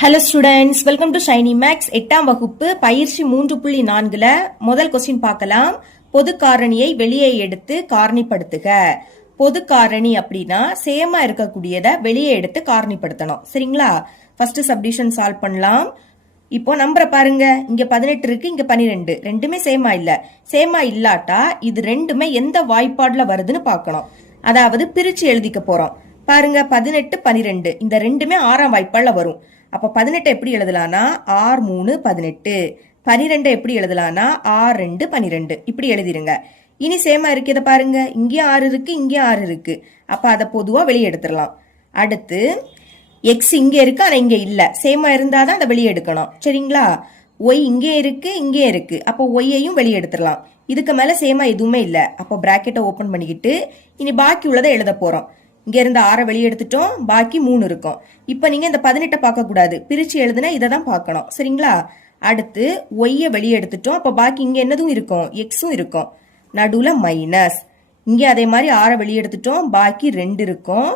Hello students, welcome to shiny maths. 8ஆம் வகுப்பு பயிற்சி 3.4ல முதல் கொஸ்டின் பார்க்கலாம். பொது காரணியை வெளியே எடுத்து காரணிப்படுத்துக. பொது காரணி அப்படின்னா சேமா இருக்கக்கூடியதை வெளியே எடுத்து காரணிப்படுத்தணும். சரிங்களா? ஃபர்ஸ்ட் சப்டிஷன் சால்வ் பண்ணலாம். இப்போ நம்பரை பாருங்க. இங்க 18 இருக்கு, இங்க 12. ரெண்டுமே சேமா இல்ல. சேமா இல்லாட்டா இது ரெண்டுமே எந்த வாய்ப்பாடுல வருதுன்னு பார்க்கணும். அதாவது பிரிச்சு எழுதிக்க போறோம். பாருங்க, 18 12 இந்த ரெண்டுமே 6ஆம் வாய்ப்பாடுல வரும். அப்ப 18 எப்படி எழுதலாம்னா R3 18, 12 எப்படி எழுதலாம்னா R2 12. இப்படி எழுதிருங்க. இனி சேமா இருக்கிறத பாருங்க, இங்கேயும் 6 இருக்கு, இங்கேயும் 6 இருக்கு. அப்ப அதை பொதுவா வெளியே எடுத்துடலாம். அடுத்து எக்ஸ் இங்க இருக்கு, ஆனா இங்க இல்ல. சேமா இருந்தாதான் அதை வெளியே எடுக்கணும். சரிங்களா? ஒய் இங்கே இருக்கு, இங்கே இருக்கு. அப்போ ஒய்யையும் வெளியே எடுத்துடலாம். இதுக்கு மேல சேமா எதுவுமே இல்ல. அப்போ பிராக்கெட்டை ஓபன் பண்ணிக்கிட்டு இனி பாக்கி உள்ளதை எழுத போறோம். இங்க இருந்து 6 வெளியே எடுத்துட்டோம், பாக்கி 3 இருக்கும். இப்ப நீங்க இந்த 18 பார்க்க கூடாது, பிரிச்சு எழுதுனா இதை தான் பார்க்கணும். சரிங்களா? அடுத்து ஒய்ய வெளியே எடுத்துட்டோம். அப்ப பாக்கி இங்க என்னதும் இருக்கும், எக்ஸும் இருக்கும். நடுவுல மைனஸ். இங்க அதே மாதிரி 6 வெளியே எடுத்துட்டோம், பாக்கி 2 இருக்கும்.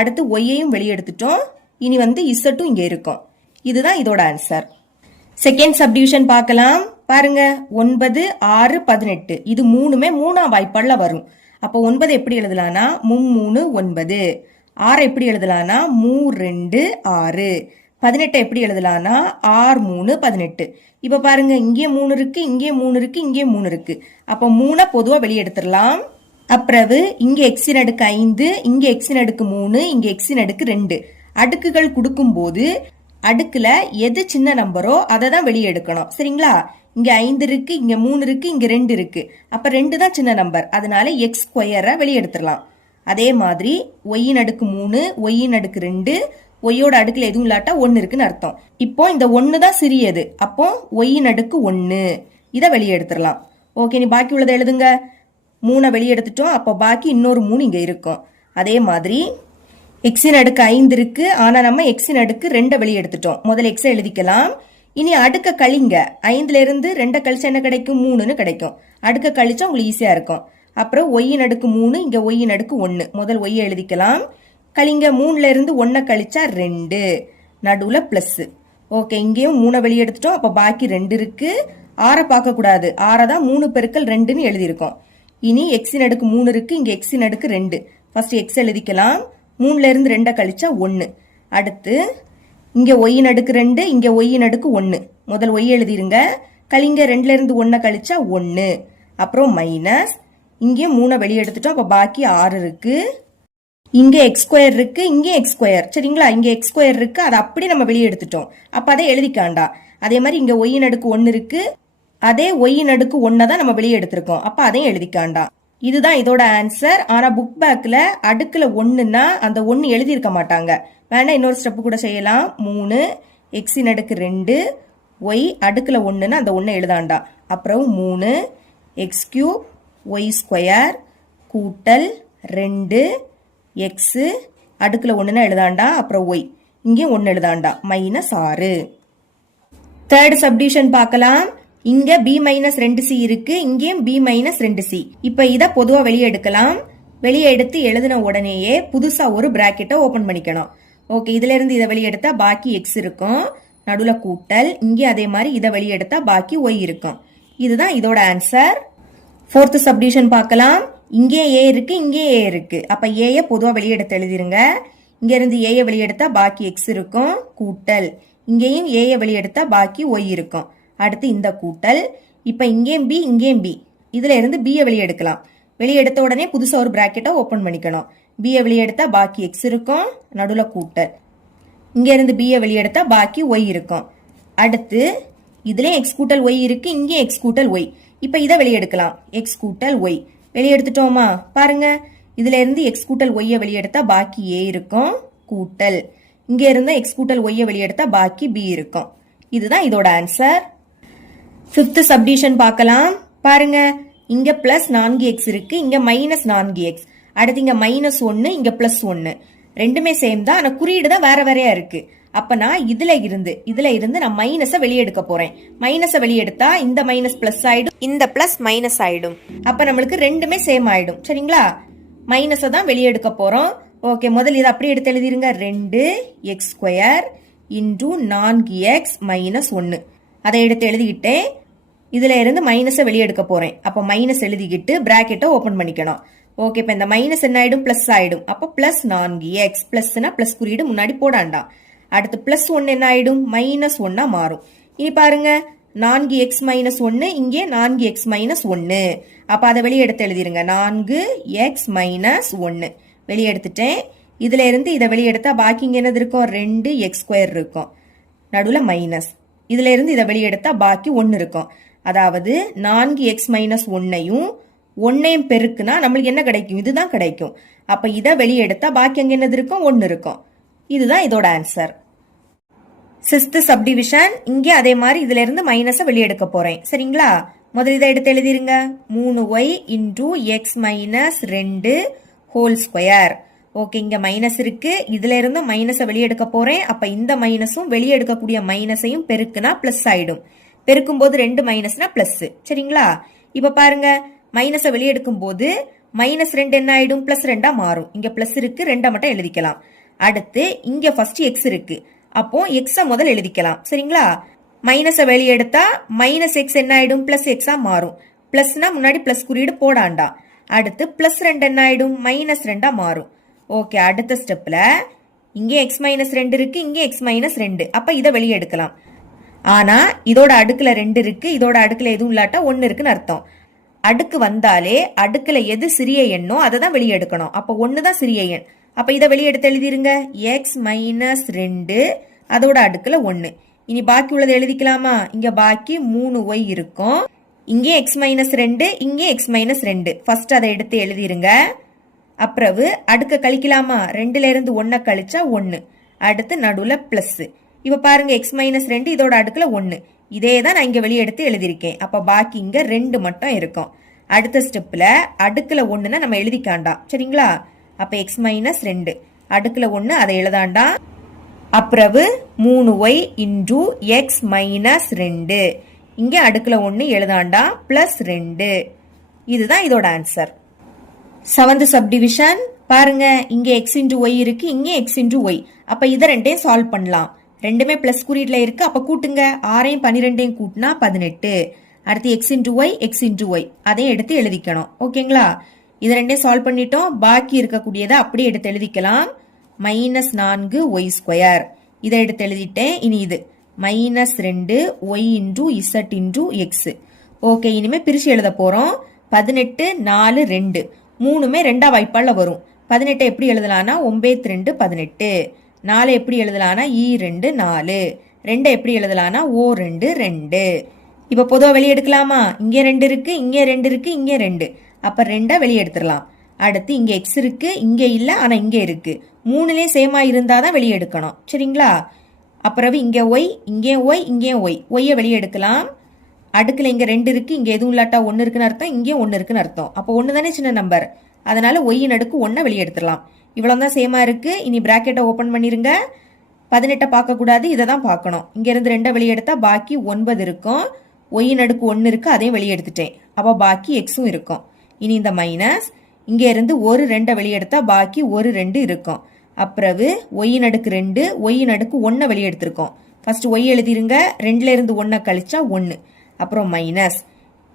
அடுத்து ஒய்யையும் வெளியே எடுத்துட்டோம். இனி இசட்டும் இங்க இருக்கும். இதுதான் இதோட ஆன்சர். செகண்ட் சப்டிவிஷன் பார்க்கலாம். பாருங்க, 9 6 18 இது மூணுமே 3ஆம் வாய்ப்பாடுல வரும். அப்போ 9 எப்படி எழுதலாம்னா 3 9, 6 எப்படி எழுதலாம்னா 3 6, 18 எப்படி எழுதலாம்னா R3 18. இப்ப பாருங்க, இங்கே 3 இருக்கு, இங்கே 3 இருக்கு, இங்கே 3 இருக்கு. அப்போ 3 பொதுவா வெளியே எடுத்துடலாம். அப்புறவு இங்க எக்ஸின் அடுக்கு 5, இங்க எக்ஸின் அடுக்கு 3, இங்க எக்ஸின் அடுக்கு 2. அடுக்குகள் கொடுக்கும் போது அடுக்குல எது சின்ன நம்பரோ அதை தான் வெளியே எடுக்கணும். சரிங்களா? இங்க 5 இருக்கு, இங்க 3 இருக்கு, இங்க 2 இருக்கு. அப்ப 2 தான் சின்ன நம்பர். அதனால எக்ஸ் ஸ்கொயரை வெளியே எடுத்துடலாம். அதே மாதிரி ஒய்யின் அடுக்கு 3, ஒய்யின் அடுக்கு 2, ஒய்யோட அடுக்குல எதுவும் இல்லாட்டா 1 இருக்குன்னு அர்த்தம். இப்போ இந்த 1 தான் சிறியது. அப்போ ஒய்யின் அடுக்கு 1 இதை வெளியே எடுத்துடலாம். ஓகே, நீ பாக்கி உள்ளதை எழுதுங்க. 3 வெளியே எடுத்துட்டோம். அப்போ பாக்கி இன்னொரு 3 இங்க இருக்கும். அதே மாதிரி எக்ஸின் அடுக்கு 5 இருக்கு, ஆனா நம்ம எக்ஸின் அடுக்கு 2 வெளியே எடுத்துட்டோம். முதல்ல எக்ஸை எழுதிக்கலாம். இனி அடுக்க கழிங்க. 5ல இருந்து 2 கழிச்சா என்ன கிடைக்கும், 3ன்னு கிடைக்கும். அடுக்க கழிச்சா உங்களுக்கு ஈஸியா இருக்கும். அப்புறம் ஒய்யின் அடுக்கு 3, இங்க ஒய்யின் அடுக்கு 1. முதல் ஒய்யை எழுதிக்கலாம். கழிங்க. 3ல இருந்து 1 கழிச்சா 2, நடுவுல பிளஸ். ஓகே, இங்கேயும் 3 வெளியே எடுத்துட்டோம். அப்ப பாக்கி 2 இருக்கு. 6 பார்க்க கூடாது, 6 தான் 3 பெருக்கல் 2ன்னு எழுதியிருக்கோம். இனி எக்ஸின் அடுக்கு 3 இருக்கு, இங்க எக்ஸின் அடுக்கு 2. ஃபர்ஸ்ட் எக்ஸ் எழுதிக்கலாம். 3ல இருந்து 2 கழிச்சா 1. அடுத்து இங்க ஒய்யின் அடுக்கு 2, இங்க ஒய்யின் அடுக்கு 1. முதல் ஒய் எழுதிருங்க. கழிங்க. 2ல இருந்து 1 கழிச்சா 1. அப்புறம் மைனஸ். இங்கே 3 வெளியே எடுத்துட்டோம். அப்ப பாக்கி 6 இருக்கு. இங்க எக்ஸ் ஸ்கொயர் இருக்கு, இங்கே எக்ஸ் ஸ்கொயர். சரிங்களா? இங்க எக்ஸ் ஸ்கொயர் இருக்கு, அதை அப்படி நம்ம வெளியே எடுத்துட்டோம். அப்ப அதை எழுதிக்காண்டா. அதே மாதிரி இங்க ஒய்யின் அடுக்கு 1 இருக்கு, அதே ஒய்யின் அடுக்கு 1 தான் நம்ம வெளியே எடுத்திருக்கோம். அப்ப அதையும் எழுதிக்காண்டா. இதுதான் இதோட ஆன்சர். ஆனா புக் பேக்ல அடுக்குல 1ன்னா அந்த 1 எழுதியிருக்க மாட்டாங்க. வேணா இன்னொரு ஸ்டெப் கூட செய்யலாம். 3 எக்ஸின் அடுக்கு 2, ஒய் அடுக்குல 1ன்னா அந்த 1 எழுதாண்டா. அப்புறம் 3 எக்ஸ் கியூப் ஒய் ஸ்கொயர் கூட்டல் 2 எக்ஸ் அடுக்குல 1ன்னா எழுதாண்டா. அப்புறம் ஒய் இங்கே 1 எழுதாண்டா. -6. தேர்ட் சப்டிவிஷன் பார்க்கலாம். இங்க B-2C இருக்கு, இங்கேயும் B-2C. இப்ப இத பொதுவா வெளியே எடுக்கலாம். வெளியே எடுத்து எழுதின உடனேயே புதுசா ஒரு பிராக்கெட்டை ஓபன் பண்ணிக்கணும். ஓகே, இதுல இருந்து இதை வெளியே எடுத்தா பாக்கி எக்ஸ் இருக்கும், நடுவுல கூட்டல். இங்கே அதே மாதிரி இதை வெளியே எடுத்தா பாக்கி ஒய் இருக்கும். இதுதான் இதோட ஆன்சர். ஃபோர்த் சப்டிவிஷன் பார்க்கலாம். இங்கே ஏ இருக்கு, இங்கே ஏ இருக்கு. அப்ப ஏய பொதுவா வெளியே எடுத்து எழுதிருங்க. இங்க இருந்து ஏய வெளியே எடுத்தா பாக்கி எக்ஸ் இருக்கும், கூட்டல். இங்கேயும் ஏய வெளியே எடுத்தா பாக்கி ஒய் இருக்கும். அடுத்து இந்த கூட்டல். இப்ப இங்கேயும் பி, இங்கேயும் பி. இதுல இருந்து பியை வெளியே எடுக்கலாம். வெளியே எடுத்த உடனே புதுசா ஒரு பிராக்கெட்டை ஓபன் பண்ணிக்கணும். பியை வெளியே எடுத்தா பாக்கி எக்ஸ் இருக்கும், நடுவுல கூட்டல். இங்க இருந்து பியை வெளியே எடுத்தா பாக்கி ஒய் இருக்கும். அடுத்து இதுலயும் எக்ஸ் கூட்டல் ஒய் இருக்கு, இங்கே எக்ஸ் கூட்டல் ஒய். இப்ப இதை வெளியே எடுக்கலாம். எக்ஸ் கூட்டல் ஒய் வெளியே எடுத்துட்டோமா? பாருங்க, இதுல இருந்து எக்ஸ் கூட்டல் ஒய்யை வெளியே எடுத்தா பாக்கி ஏ இருக்கும், கூட்டல். இங்க இருந்து எக்ஸ் கூட்டல் ஒய்யை வெளியே எடுத்தா பாக்கி பி இருக்கும். இதுதான் இதோட ஆன்சர். ஃபிஃப்த் சப்டிவிஷன் பார்க்கலாம். பாருங்க, இங்க பிளஸ் 4x இருக்கு, இங்க -4x. அடுத்து இங்க -1, இங்க +1. ரெண்டுமே சேம் தான், ஆனா குறியீடு தான் வேற வேறையா இருக்கு. அப்ப நான் இதுல இருந்து நான் மைனஸை வெளியே எடுக்க போறேன். மைனஸை வெளியே எடுத்தா இந்த மைனஸ் பிளஸ் ஆயிடும், இந்த பிளஸ் மைனஸ் ஆயிடும். அப்ப நம்மளுக்கு ரெண்டுமே சேம் ஆயிடும். சரிங்களா? மைனஸை தான் வெளியே எடுக்க போறோம். ஓகே, முதல்ல இதை அப்படியே எடுத்து எழுதிருங்க. 2x², into 4x minus 1. அதை எடுத்து எழுதிக்கிட்டேன். இதுல இருந்து மைனஸை வெளியே எடுக்க போறேன். அப்போ மைனஸ் எழுதிக்கிட்டு பிராக்கெட்டை ஓபன் பண்ணிக்கணும். ஓகே, இப்போ இந்த மைனஸ் என்ன ஆயிடும், பிளஸ் ஆயிடும். அப்போ பிளஸ் 4x, பிளஸ்னா பிளஸ் குறியீடு முன்னாடி போடாண்டாம். அடுத்து பிளஸ் 1 என்ன ஆயிடும், மைனஸ் 1 மாறும். இனி பாருங்க, 4x மைனஸ் 1, இங்கே 4x மைனஸ் 1. அப்ப அதை வெளியே எடுத்து எழுதிருங்க. 4x மைனஸ் 1 வெளியே எடுத்துட்டேன். இதுல இருந்து இதை வெளியே எடுத்தா பாக்கி இங்க என்னது இருக்கும், 2x² இருக்கும், நடுவுல மைனஸ். இதுல இருந்து இதை வெளியே எடுத்தா பாக்கி 1 இருக்கும். அதாவது 4x மைனஸ் 1ஐயும் 1ஐயும் பெருக்குனா நம்மளுக்கு என்ன கிடைக்கும், இதுதான் கிடைக்கும். அப்ப இதை வெளியே எடுத்தா பாக்கி அங்க என்னது இருக்கும், 1 இருக்கும். இதுதான் இதோட ஆன்சர். 6th subdivision. இங்கே அதே மாதிரி இதுல இருந்து மைனஸை வெளியே எடுக்க போறேன். சரிங்களா, முதல் இதை எடுத்து எழுதிருங்க. 3y into X minus 2 whole square. Okay, இங்க மைனஸ் இருக்கு, இதுல இருந்து மைனஸை வெளியே எடுக்க போறேன். அப்ப இந்த மைனஸும் வெளியே எடுக்கக்கூடிய மைனஸையும் பெருக்குனா பிளஸ் ஆயிடும். பெருக்கும் போது 2 மைனஸ்னா பிளஸ். சரிங்களா, இப்ப பாருங்க, மைனஸை வெளியே எடுக்கும் போது மைனஸ் 2 என்ன ஆயிடும், பிளஸ் 2 மாறும். இங்க பிளஸ் இருக்கு, 2 மட்டும் எழுதிக்கலாம். அடுத்து இங்க ஃபர்ஸ்ட் எக்ஸ் இருக்கு, அப்போ எக்ஸ முதல் எழுதிக்கலாம். சரிங்களா, மைனஸை வெளியே எடுத்தா மைனஸ் எக்ஸ் என்ன ஆயிடும், பிளஸ் எக்ஸா மாறும். பிளஸ்னா முன்னாடி பிளஸ் குறியீடு போடாண்டா. அடுத்து பிளஸ் 2 என்ன ஆயிடும், மைனஸ் 2 மாறும். ஓகே, அடுத்த ஸ்டெப்ல இங்கே எக்ஸ் மைனஸ் 2 இருக்கு, இங்கே எக்ஸ் மைனஸ் 2. அப்ப இதை வெளியே எடுக்கலாம். ஆனா இதோட அடுக்குல 2 இருக்கு, இதோட அடுக்குல எதுவும் இல்லாட்டா 1 இருக்குன்னு அர்த்தம். அடுக்கு வந்தாலே அடுக்குல எது சிறிய எண்ணோ அதை தான் வெளியே எடுக்கணும். அப்ப 1 தான் சிறிய எண். அப்ப இதை வெளியே எடுத்து எழுதிருங்க. எக்ஸ் மைனஸ் 2 அதோட அடுக்குல 1. இனி பாக்கி உள்ளதை எழுதிக்கலாமா, இங்க பாக்கி 3y இருக்கும். இங்கே எக்ஸ் மைனஸ் 2, இங்கே எக்ஸ் மைனஸ் 2. ஃபர்ஸ்ட் அதை எடுத்து எழுதிருங்க. அப்புறம் அடுக்க கழிக்கலாமா, 2ல இருந்து 1 கழிச்சா 1. அடுத்து நடுவுல பிளஸ். இப்ப பாருங்க, எக்ஸ் மைனஸ் 2 இதோட அடுக்குல 1. இதே தான் நான் இங்க வெளியே எடுத்து எழுதிருக்கேன். அப்ப பாக்கி இங்க 2 மட்டும் இருக்கும். அடுத்த ஸ்டெப்ல அடுக்குல 1னா நம்ம எழுதிக்காண்டா. சரிங்களா, அப்ப எக்ஸ் மைனஸ் 2 அடுக்குல 1 அதை எழுதாண்டா. அப்புறம் 3y இன்டூ எக்ஸ் மைனஸ் 2 இங்க அடுக்குல 1 எழுதாண்டா, பிளஸ் 2. இதுதான் இதோட ஆன்சர். 7th subdivision. பாருங்க, இங்க எக்ஸ் இன்டூ ஒய் இருக்கு, இங்க எக்ஸ் இன்டூ ஒய். அப்ப இதை ரெண்டையும் சால்வ் பண்ணலாம். ரெண்டுமே பிளஸ் குறியீடுல இருக்கு, அப்ப கூட்டுங்க. 6ஐயும் 12ஐயும் கூட்டினா 18. அடுத்து X into Y, X into Y அதையும் எடுத்து எழுதிக்கணும். ஓகேங்களா, இது ரெண்டையும் சால்வ் பண்ணிட்டோம். பாக்கி இருக்கக்கூடியதை அப்படியே எடுத்து எழுதிக்கலாம். மைனஸ் 4y ஸ்கொயர் இதை எடுத்து எழுதிட்டேன். இனி இது minus 2 Y into Z into X. Okay, இனிமே பிரிச்சு எழுத போறோம். 18 4 2 மூணுமே 2ஆ வாய்ப்பால வரும். 18 எப்படி எழுதலாம்னா 9 2 18. 4 எப்படி எழுதலாம்னா 2 4. 2 எப்படி எழுதலாம்னா 2 2. இப்ப பொதுவா வெளியே எடுக்கலாமா, இங்க 2 இருக்கு, இங்க 2 இருக்கு, இங்க 2. அப்ப 2 வெளியே எடுத்துடலாம். அடுத்து இங்க எக்ஸ் இருக்கு, இங்க இல்ல, ஆனா இங்க இருக்கு. 3லயே சேமா இருந்தாதான் வெளியே எடுக்கணும். சரிங்களா, அப்புறம் இங்க ஒய், இங்கே ஒய், இங்கே ஒய். ஒய்ய வெளியே எடுக்கலாம். அடுக்குல இங்க 2 இருக்கு, இங்க எதுவும் இல்லாட்டா 1 இருக்குன்னு அர்த்தம், இங்கே 1 இருக்குன்னு அர்த்தம். அப்போ 1 தானே சின்ன நம்பர், அதனால ஒய்யின் அடுக்கு 1 வெளியே எடுத்துடலாம். இவ்வளவுதான் சேமா இருக்கு. இனி பிராக்கெட்டை ஓபன் பண்ணிருங்க. 18 பார்க்க கூடாது, இதை தான் பார்க்கணும். இங்க இருந்து 2 வெளியே எடுத்தா பாக்கி 9 இருக்கும். ஒய்யின் அடுக்கு 1 இருக்கு, அதையும் வெளியே எடுத்துட்டேன். அப்ப பாக்கி எக்ஸும் இருக்கும். இனி இந்த மைனஸ் இங்க இருந்து ஒரு 2 வெளியே எடுத்தா பாக்கி 1 2 இருக்கும். அப்புறம் ஒய்யின் அடுக்கு 2, ஒய்யின் அடுக்கு 1 வெளியே எடுத்திருக்கோம். First Y எழுதிருங்க. 2ல இருந்து 1 கழிச்சா 1. அப்புறம் மைனஸ்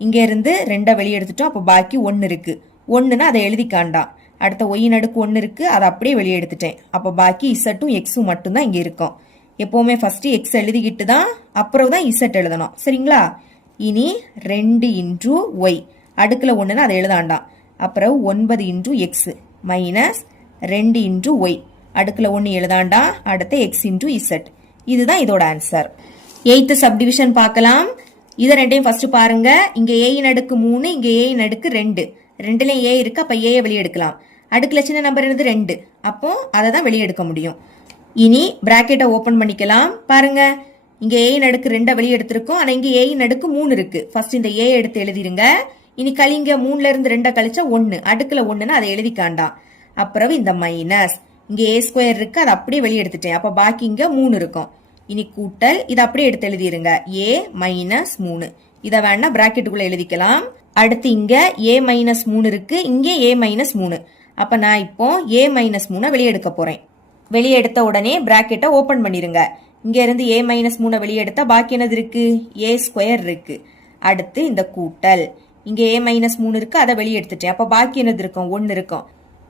இங்க இருந்து 2 வெளியே எடுத்துட்டோம். அப்ப பாக்கி 1 இருக்கு. 1னா அதை எழுதிக்காண்டாம். அடுத்த ஒய்யின் அடுக்கு 1 இருக்கு, அதை அப்படியே வெளியே எடுத்துட்டேன். அப்ப பாக்கி இசட்டும் எக்ஸும் மட்டும்தான் இங்க இருக்கும். எப்பவுமே ஃபர்ஸ்ட் எக்ஸ் எழுதிக்கிட்டு தான் அப்புறம் தான் இசட் எழுதணும். சரிங்களா, இனி 2 இன்டூ ஒய் அடுக்குல 1னா அதை எழுதாண்டாம். அப்புறம் 9 into X minus 2 into Y அடுக்குல 1 எழுதாண்டா. அடுத்த எக்ஸ் இன்டூ இசட். இதுதான் இதோட ஆன்சர். 8th சப்டிவிஷன் பார்க்கலாம். இதை ரெண்டையும் ஃபர்ஸ்ட் பாருங்க. இங்க ஏயின் அடுக்கு 3, இங்க ஏயின் அடுக்கு 2. 2லயும் ஏ இருக்கு, அப்ப ஏயை வெளியே எடுக்கலாம். அடுக்குல சின்ன நம்பர் என்னது 2, அப்போ அதை தான் வெளியே எடுக்க முடியும். இனி பிராக்கெட்டை ஓபன் பண்ணிக்கலாம். பாருங்க, இங்க ஏயின் அடுக்கு 2 வெளியே எடுத்திருக்கோம், ஆனா இங்க ஏயின் அடுக்கு 3 இருக்கு. ஃபர்ஸ்ட் இந்த ஏ எடுத்து எழுதிருங்க. இனி கழிங்க, 3ல இருந்து 2 கழிச்சா 1. அடுக்குல 1னா அதை எழுதிக்காண்டாம். அப்புறம் இந்த மைனஸ் இங்க ஏ ஸ்கொயர் இருக்கு, அதை அப்படியே வெளியே எடுத்துட்டேன். அப்ப பாக்கி இங்க 3 இருக்கும். இனி கூட்டல், இதை அப்படியே எடுத்து எழுதிருங்க. ஏ மைனஸ் 3 இதை வேணா பிராக்கெட்டுக்குள்ள எழுதிக்கலாம். அடுத்து இங்க ஏ மைனஸ் 3 இருக்கு, இங்க ஏ மைனஸ் 3. அப்ப நான் இப்போ ஏ மைனஸ் 3 வெளியே எடுக்க போறேன். வெளியே எடுத்த உடனே பிராக்கெட்டை ஓபன் பண்ணிருங்க. இங்க இருந்து a மைனஸ் 3 வெளியே எடுத்தா பாக்கி என்னது இருக்கு a ஸ்கொயர் இருக்கு. அடுத்து இந்த கூட்டல் இங்க a மைனஸ் 3 இருக்கு, அதை வெளியே எடுத்துட்டேன். அப்ப பாக்கி என்னது இருக்கும் 1 இருக்கும்.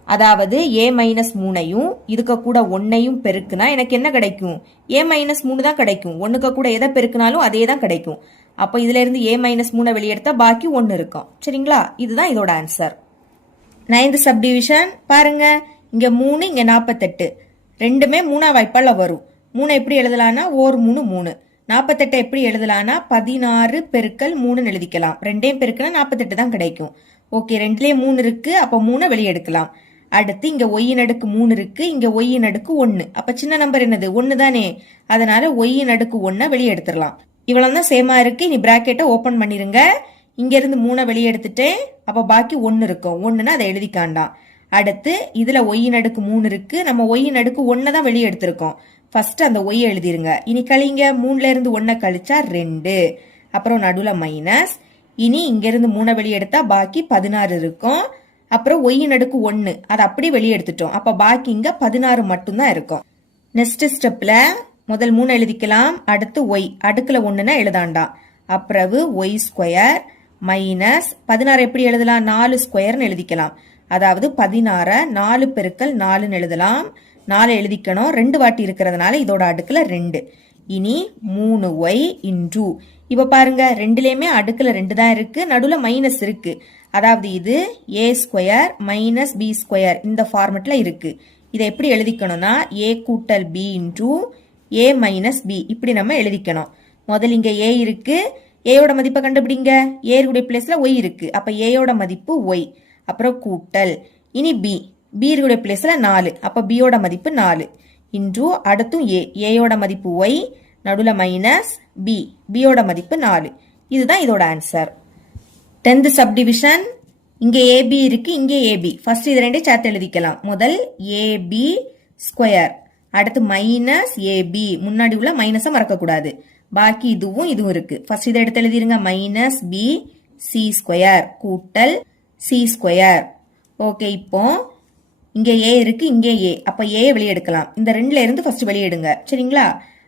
அதாவது a மைனஸ் 3ஐயும் இதுக்கு கூட 1ஐயும் பெருக்குனா எனக்கு என்ன கிடைக்கும் a மைனஸ் 3 தான் கிடைக்கும். 1க்கு கூட எதை பெருக்குனாலும் அதே தான் கிடைக்கும். அப்ப இதுல இருந்து a மைனஸ் 3 வெளியே எடுத்தா பாக்கி 1 இருக்கும். சரிங்களா, இதுதான் இதோட ஆன்சர். 9th சப்டிவிஷன் பாருங்க, இங்க 3 இங்க 48 ரெண்டுமே 3 வாய்ப்பால வரும். 3 எப்படி எழுதலாம்னா 1 3 3. 48 எப்படி எழுதலாம்னா 16 பெருக்கல் 3 எழுதிக்கலாம். ரெண்டையும் பெருக்கினா 48 தான் கிடைக்கும். ஓகே, ரெண்டுலயே 3 இருக்கு, அப்ப 3 வெளியே எடுக்கலாம். அடுத்து இங்க ஒய்யின் அடுக்கு 3 இருக்கு, இங்க ஒய்யின் அடுக்கு 1. அப்ப சின்ன நம்பர் என்னது 1 தானே, அதனால ஒய்யின் அடுக்கு 1 வெளியே எடுத்துடலாம். இவ்வளவுதான் சேமா இருக்கு. இனி பிராக்கெட்டை ஓபன் பண்ணிருங்க. இங்க இருந்து 3 வெளியே எடுத்துட்டேன், அப்ப பாக்கி 1 இருக்கும். 1ன்னா அதை எழுதிக்காண்டாம். அடுத்து இதுல ஒய்யின் அடுக்கு 3 இருக்கு, நம்ம ஒய்யின் அடுக்கு 1 தான் வெளியே எடுத்திருக்கோம். ஃபர்ஸ்ட் அந்த ஒய் எழுதிருங்க. இனி கழிங்க, 3ல இருந்து 1 கழிச்சா 2, அப்புறம் நடுவுல மைனஸ். இனி இங்க இருந்து 3 வெளியே எடுத்தா பாக்கி 16 இருக்கும். அப்புறம் ஒய்யின் அடுக்கு 1 அதை அப்படியே வெளியே எடுத்துட்டோம். அப்ப பாக்கி இங்க 16 மட்டும்தான் இருக்கும். நெக்ஸ்ட் ஸ்டெப்ல முதல் 3 எழுதிக்கலாம். அடுத்து ஒய் அடுக்குல 1ன்னா எழுதாண்டாம். அப்புறம் ஒய் ஸ்கொயர் மைனஸ் 16 எப்படி எழுதலாம் 4 ஸ்கொயர்னு எழுதிக்கலாம். அதாவது 16 4 பெருக்கல் 4ன்னு எழுதலாம். 4 எழுதிக்கணும், 2 வாட்டி இருக்கிறதுனால இதோட அடுக்குல 2. இனி 3y இன்டு இப்ப பாருங்க ரெண்டுலயுமே அடுக்குல 2 தான் இருக்கு, நடுவுல மைனஸ் இருக்கு. அதாவது இது a square minus b square இந்த ஃபார்மெட்ல இருக்கு. இதை எப்படி எழுதிக்கணும்னா a கூட்டல் b into a minus b இப்படி நம்ம எழுதிக்கணும். முதல்ல இங்க a இருக்கு, a யோட மதிப்பை கண்டுபிடிங்க. a உடைய பிளேஸ்ல y இருக்கு, அப்ப a யோட மதிப்பு y. அப்புறம் கூட்டல் இனி b உடைய பிளேஸ்ல 4, அப்ப b யோட மதிப்பு 4 இன்டு அடுத்தும் a யோட மதிப்பு y, நடுவுல மைனஸ் b யோட மதிப்பு 4. இதுதான் இதோட ஆன்சர். 10th சப்டிவிஷன் இங்க ab இருக்கு, இங்கே ab. ஃபர்ஸ்ட் இது ரெண்டையும் சேர்த்து எழுதிக்கலாம். முதல் ab ஸ்கொயர், அடுத்து மைனஸ் ab, முன்னாடி உள்ள மைனஸை மறக்க கூடாது. பாக்கி இதுவும் இருக்கு. ஃபர்ஸ்ட் இதை எடுத்து எழுதிருங்க. மைனஸ் b c ஸ்கொயர் கூட்டல் c ஸ்கொயர். ஓகே, இப்போ இங்க a இருக்கு, இங்கே a, அப்ப a வெளியே எடுக்கலாம். இந்த ரெண்டுல இருந்து ஃபர்ஸ்ட் வெளியே எடுங்க. சரிங்களா,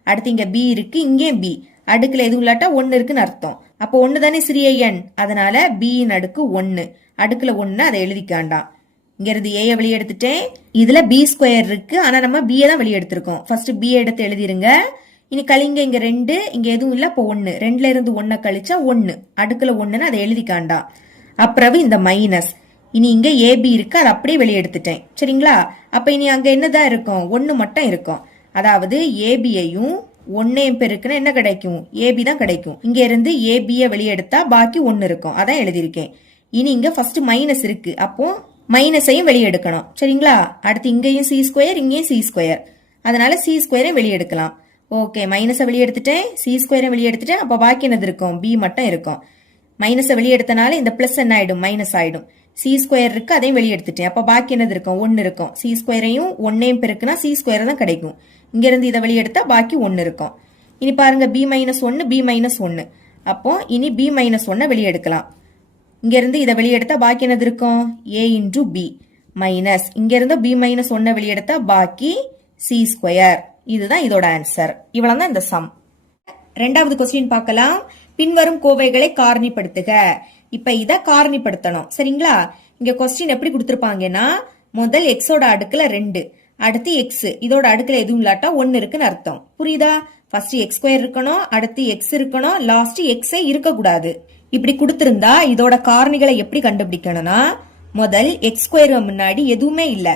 அடுத்து இங்க b இருக்கு, இங்கே b, அடுக்குல எதுவும் இல்லாட்டா 1 இருக்குன்னு அர்த்தம். அப்போ 1 தானே சிறிய எண், அதனால b இன் அடுக்கு 1, அடுக்குல 1 அதை எழுதிக்காண்டாம். இங்க இருந்து a வெளியே எடுத்துட்டேன். இதுல b ஸ்கொயர் இருக்கு, ஆனா நம்ம b தான் வெளியே எடுத்திருக்கோம். ஃபர்ஸ்ட் b எடுத்து எழுதிருங்க. இனி கழிங்க, இங்க 2 இங்க எதுவும் இல்ல, அப்போ 1, 2ல இருந்து 1 கழிச்சா 1, அடுக்குல 1ன்னு அதை எழுதிக்காண்டாம். அப்புறம் இந்த மைனஸ். இனி இங்க ab இருக்கு, அதை அப்படியே வெளியே எடுத்துட்டேன். சரிங்களா, அப்ப இனி அங்க என்னதான் இருக்கும் 1 மட்டும் இருக்கும். அதாவது ab-யையும் 1ஐயும் பெருக்குன்னா என்ன கிடைக்கும் ab தான் கிடைக்கும். இங்க இருந்து ab-ய வெளியே எடுத்தா பாக்கி 1 இருக்கும், அதான் எழுதியிருக்கேன். இனி இங்க ஃபர்ஸ்ட் மைனஸ் இருக்கு, அப்போ மைனஸையும் வெளியே எடுக்கணும். சரிங்களா, அடுத்து இங்கேயும் c ஸ்கொயர், இங்கேயும் c ஸ்கொயர், அதனால c ஸ்கொயரையும் வெளியே எடுக்கலாம். ஓகே, மைனஸை வெளியே எடுத்துட்டேன், c ஸ்கொயரையும் வெளியே எடுத்துட்டேன். அப்ப பாக்கி என்னது இருக்கும் b மட்டும் இருக்கும். மைனஸை வெளியே எடுத்தனால இந்த பிளஸ் என்ன ஆயிடும் மைனஸ் ஆயிடும். c ஸ்கொயர் இருக்கு, அதையும் வெளியே எடுத்துட்டேன். அப்ப பாக்கி என்னது இருக்கும் 1 இருக்கும். c ஸ்கொயரையும் 1ஐயும் பெருக்குனா c ஸ்கொயர் தான் கிடைக்கும். இங்க இருந்து இதை வெளியே எடுத்தா பாக்கி 1 இருக்கும். இனி பாருங்க b மைனஸ் 1 b மைனஸ் 1, அப்போ இனி b மைனஸ் 1 வெளியே எடுக்கலாம். இங்க இருந்து இதை வெளியே எடுத்தா பாக்கி என்னது இருக்கும் a இன்டு b மைனஸ், இங்க இருந்து b மைனஸ் 1 வெளியே எடுத்தா பாக்கி c ஸ்கொயர். இதுதான் இதோட ஆன்சர். இவ்வளவுதான் இந்த சம். ரெண்டாவது கொஸ்டின் பார்க்கலாம். பின்வரும் கோவைகளை காரணிப்படுத்துக. இப்ப இத காரணிப்படுத்தணும். சரிங்களா, இங்க கொஸ்டின் எப்படி கொடுத்திருப்பாங்கன்னா முதல் எக்ஸோட அடுக்குல 2, அடுத்து எக்ஸ் இதோட அடுக்குல எதுவும் இல்லாட்டா 1 இருக்குன்னு அர்த்தம். புரியுதா? ஃபர்ஸ்ட் எக்ஸ் ஸ்கொயர் இருக்கணும், அடுத்து எக்ஸ் இருக்கணும், லாஸ்ட் எக்ஸே இருக்கக்கூடாது. இப்படி கொடுத்திருந்தா இதோட காரணிகளை எப்படி கண்டுபிடிக்கணும்னா முதல் எக்ஸ் ஸ்கொயர் முன்னாடி எதுவுமே இல்ல,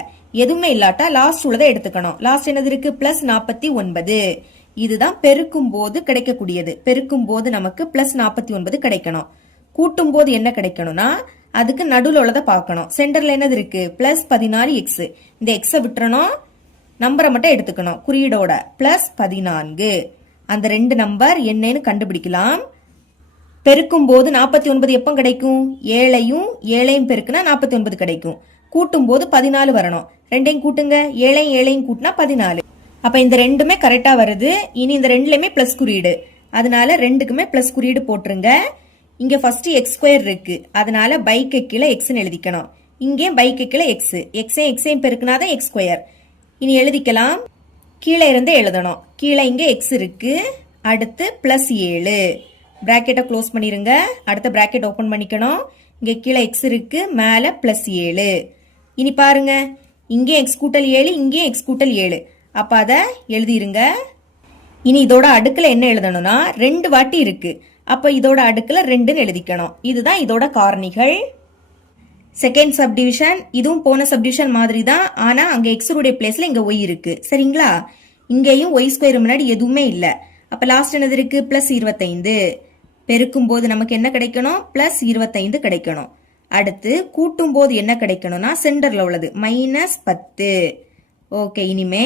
எதுவுமே இல்லாட்டா லாஸ்ட் உள்ளதை எடுத்துக்கணும். லாஸ்ட் என்னது இருக்கு பிளஸ் 49. இதுதான் பெருக்கும் போது கிடைக்கக்கூடியது. பெருக்கும் போது நமக்கு பிளஸ் 49 கிடைக்கணும். கூட்டும் போது என்ன கிடைக்கணும்னா அதுக்கு நடுவில் உள்ளதை பார்க்கணும். சென்டர்ல என்னது இருக்கு பிளஸ் 16x. இந்த எக்ஸை விட்டுறணும், நம்பரை மட்டும் எடுத்துக்கணும் குறியீடோட பிளஸ் 14. அந்த 2 நம்பர் என்னன்னு கண்டுபிடிக்கலாம். பெருக்கும் போது 49 எப்போ கிடைக்கும் 7ஐயும் பெருக்குனா 49 கிடைக்கும். கூட்டும் போது 14 வரணும். ரெண்டையும் கூட்டுங்க, 7ஐயும் கூட்டினா 14. அப்ப இந்த ரெண்டுமே கரெக்டா வருது. இனி இந்த ரெண்டுலயுமே பிளஸ் குறியீடு, அதனால ரெண்டுக்குமே பிளஸ் குறியீடு போட்டுருங்க. இங்க ஃபர்ஸ்ட் எக்ஸ் ஸ்கொயர் இருக்கு, அதனால பைக்கு கீழே எக்ஸ்ன்னு எழுதிக்கணும். இங்கே பைக்கு கீழே எக்ஸ், எக்ஸையும் பெருக்குனாதான் எக்ஸ் ஸ்கொயர். இனி எழுதிக்கலாம் கீழே இருந்து எழுதணும். கீழே இங்க எக்ஸ் இருக்கு, அடுத்து பிளஸ் 7. பிராக்கெட்டை க்ளோஸ் பண்ணிருங்க. அடுத்த பிராக்கெட் ஓபன் பண்ணிக்கணும். இங்க கீழே எக்ஸ் இருக்கு, மேல பிளஸ் 7. இனி பாருங்க, இங்கே எக்ஸ் கூட்டல் 7, இங்கே எக்ஸ் கூட்டல் 7. அப்ப அதை எழுதிருங்க. இனி இதோட அடுக்குல என்ன எழுதணும்னா 2 வாட்டி இருக்கு. அப்ப இதோட அடுக்குல 2ன்னு எழுதிக்கணும். இதுதான் இதோட காரணிகள். செகண்ட் சப்டிவிஷன், இதுவும் போன சப்டிவிஷன் மாதிரி தான். ஆனா அங்க எக்ஸ் உடைய பிளேஸ்ல இங்க ஒய் இருக்கு. சரிங்களா? இங்கேயும் ஒய் ஸ்கொயர் முன்னாடி எதுவுமே இல்ல. அப்ப லாஸ்ட் என்னது இருக்கு? பிளஸ் 25. பெருக்கும் போது நமக்கு என்ன கிடைக்கணும்? பிளஸ் 25 கிடைக்கணும். அடுத்து கூட்டும் போது என்ன கிடைக்கணும்னா சென்டர்ல உள்ளது மைனஸ் 10. ஓகே, இனிமே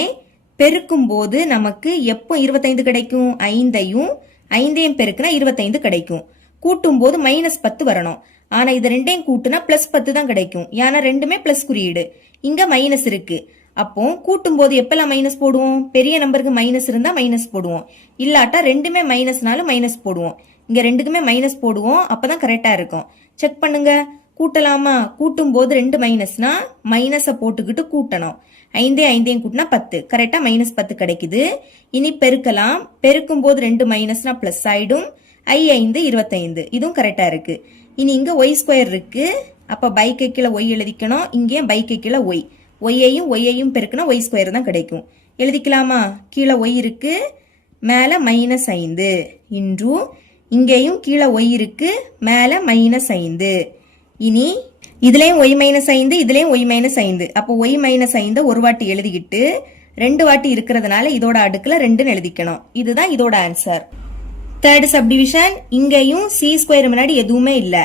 பெருக்கும் போது நமக்கு எப்போ 25 கிடைக்கும்? 5ஐயும் பெருக்குனா 25 கிடைக்கும். கூட்டும் போது மைனஸ் 10 வரணும். ஆனா இது ரெண்டையும் கூட்டுனா பிளஸ் 10 தான் கிடைக்கும். ஏன்னா ரெண்டுமே பிளஸ் குறியீடு. இங்க மைனஸ் இருக்கு. அப்போ கூட்டும் போது எப்பெல்லாம் மைனஸ் போடுவோம்? பெரிய நம்பருக்கு மைனஸ் இருந்தா மைனஸ் போடுவோம். இல்லாட்டா ரெண்டுமே மைனஸ்னாலும் மைனஸ் போடுவோம். இங்க ரெண்டுக்குமே மைனஸ் போடுவோம். அப்பதான் கரெக்டா இருக்கும். செக் பண்ணுங்க. கூட்டலாமா? கூட்டும் போது 2 மைனஸ்னா மைனஸ போட்டுக்கிட்டு கூட்டணும். 5ஐயும் கூட்டினா 10. கரெக்டா மைனஸ் 10 கிடைக்குது. இனி பெருக்கலாம். பெருக்கும் போது 2 மைனஸ்னா பிளஸ் ஆயிடும். 5 25. இதுவும் கரெக்டா இருக்கு. இனி இங்க ஒய் ஸ்கொயர் இருக்கு. அப்ப பைக்கு கீழே ஒய் எழுதிக்கணும். இங்கேயும் பைக்கு கீழே ஒய். ஒய்யையும் பெருக்குனா ஒய் ஸ்கொயர் தான் கிடைக்கும். எழுதிக்கலாமா? கீழே ஒய் இருக்கு, மேல மைனஸ் 5 இன்டு இங்கேயும் கீழே ஒய் இருக்கு, மேல மைனஸ் 5. இனி இதுலயும் ஒய் மைனஸ் 5, இதுலயும் ஒய் மைனஸ் 5. அப்போ ஒய் மைனஸ் 5 ஒரு வாட்டி எழுதிக்கிட்டு 2 வாட்டி இருக்கிறதுனால இதோட அடுக்குல 2ன்னு எழுதிக்கணும். இதுதான் இதோட ஆன்சர். தேர்ட் சப்டிவிஷன், இங்கேயும் சி ஸ்கொயர் முன்னாடி எதுவுமே இல்ல.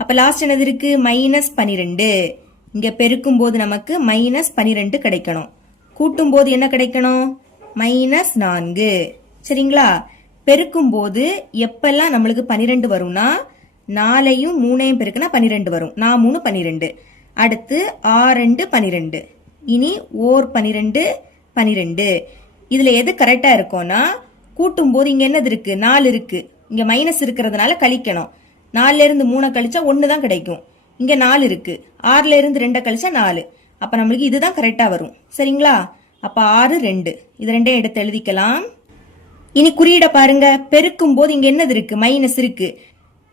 அப்ப லாஸ்ட் என்னது இருக்கு? மைனஸ் 12. இங்க பெருக்கும் போது நமக்கு மைனஸ் 12 கிடைக்கணும். கூட்டும் போது என்ன கிடைக்கணும்? மைனஸ் 4. சரிங்களா? பெருக்கும் போது எப்பெல்லாம் நம்மளுக்கு 12 வரும்னா 4ஐயும் 3ஐயும் பெருக்குனா 12 வரும். 4 3 12. அடுத்து 6 12. இனி ஓர் 12 12. இதுல எது கரெக்டா இருக்கும்னா கூட்டும் போது இங்க என்னது இருக்கு? 4 இருக்கு. இங்க மைனஸ் இருக்கிறதுனால கழிக்கணும். 4ல இருந்து 3 கழிச்சா 1 தான் கிடைக்கும். இங்க 4 இருக்கு. 6ல இருந்து 2 கழிச்சா 4. அப்ப நம்மளுக்கு இதுதான் கரெக்டா வரும். சரிங்களா? அப்ப 6 2. இது ரெண்டையும் எடுத்து எழுதிக்கலாம். இனி குறியீட பாருங்க. பெருக்கும் போது இங்க என்னது இருக்கு? மைனஸ் இருக்கு.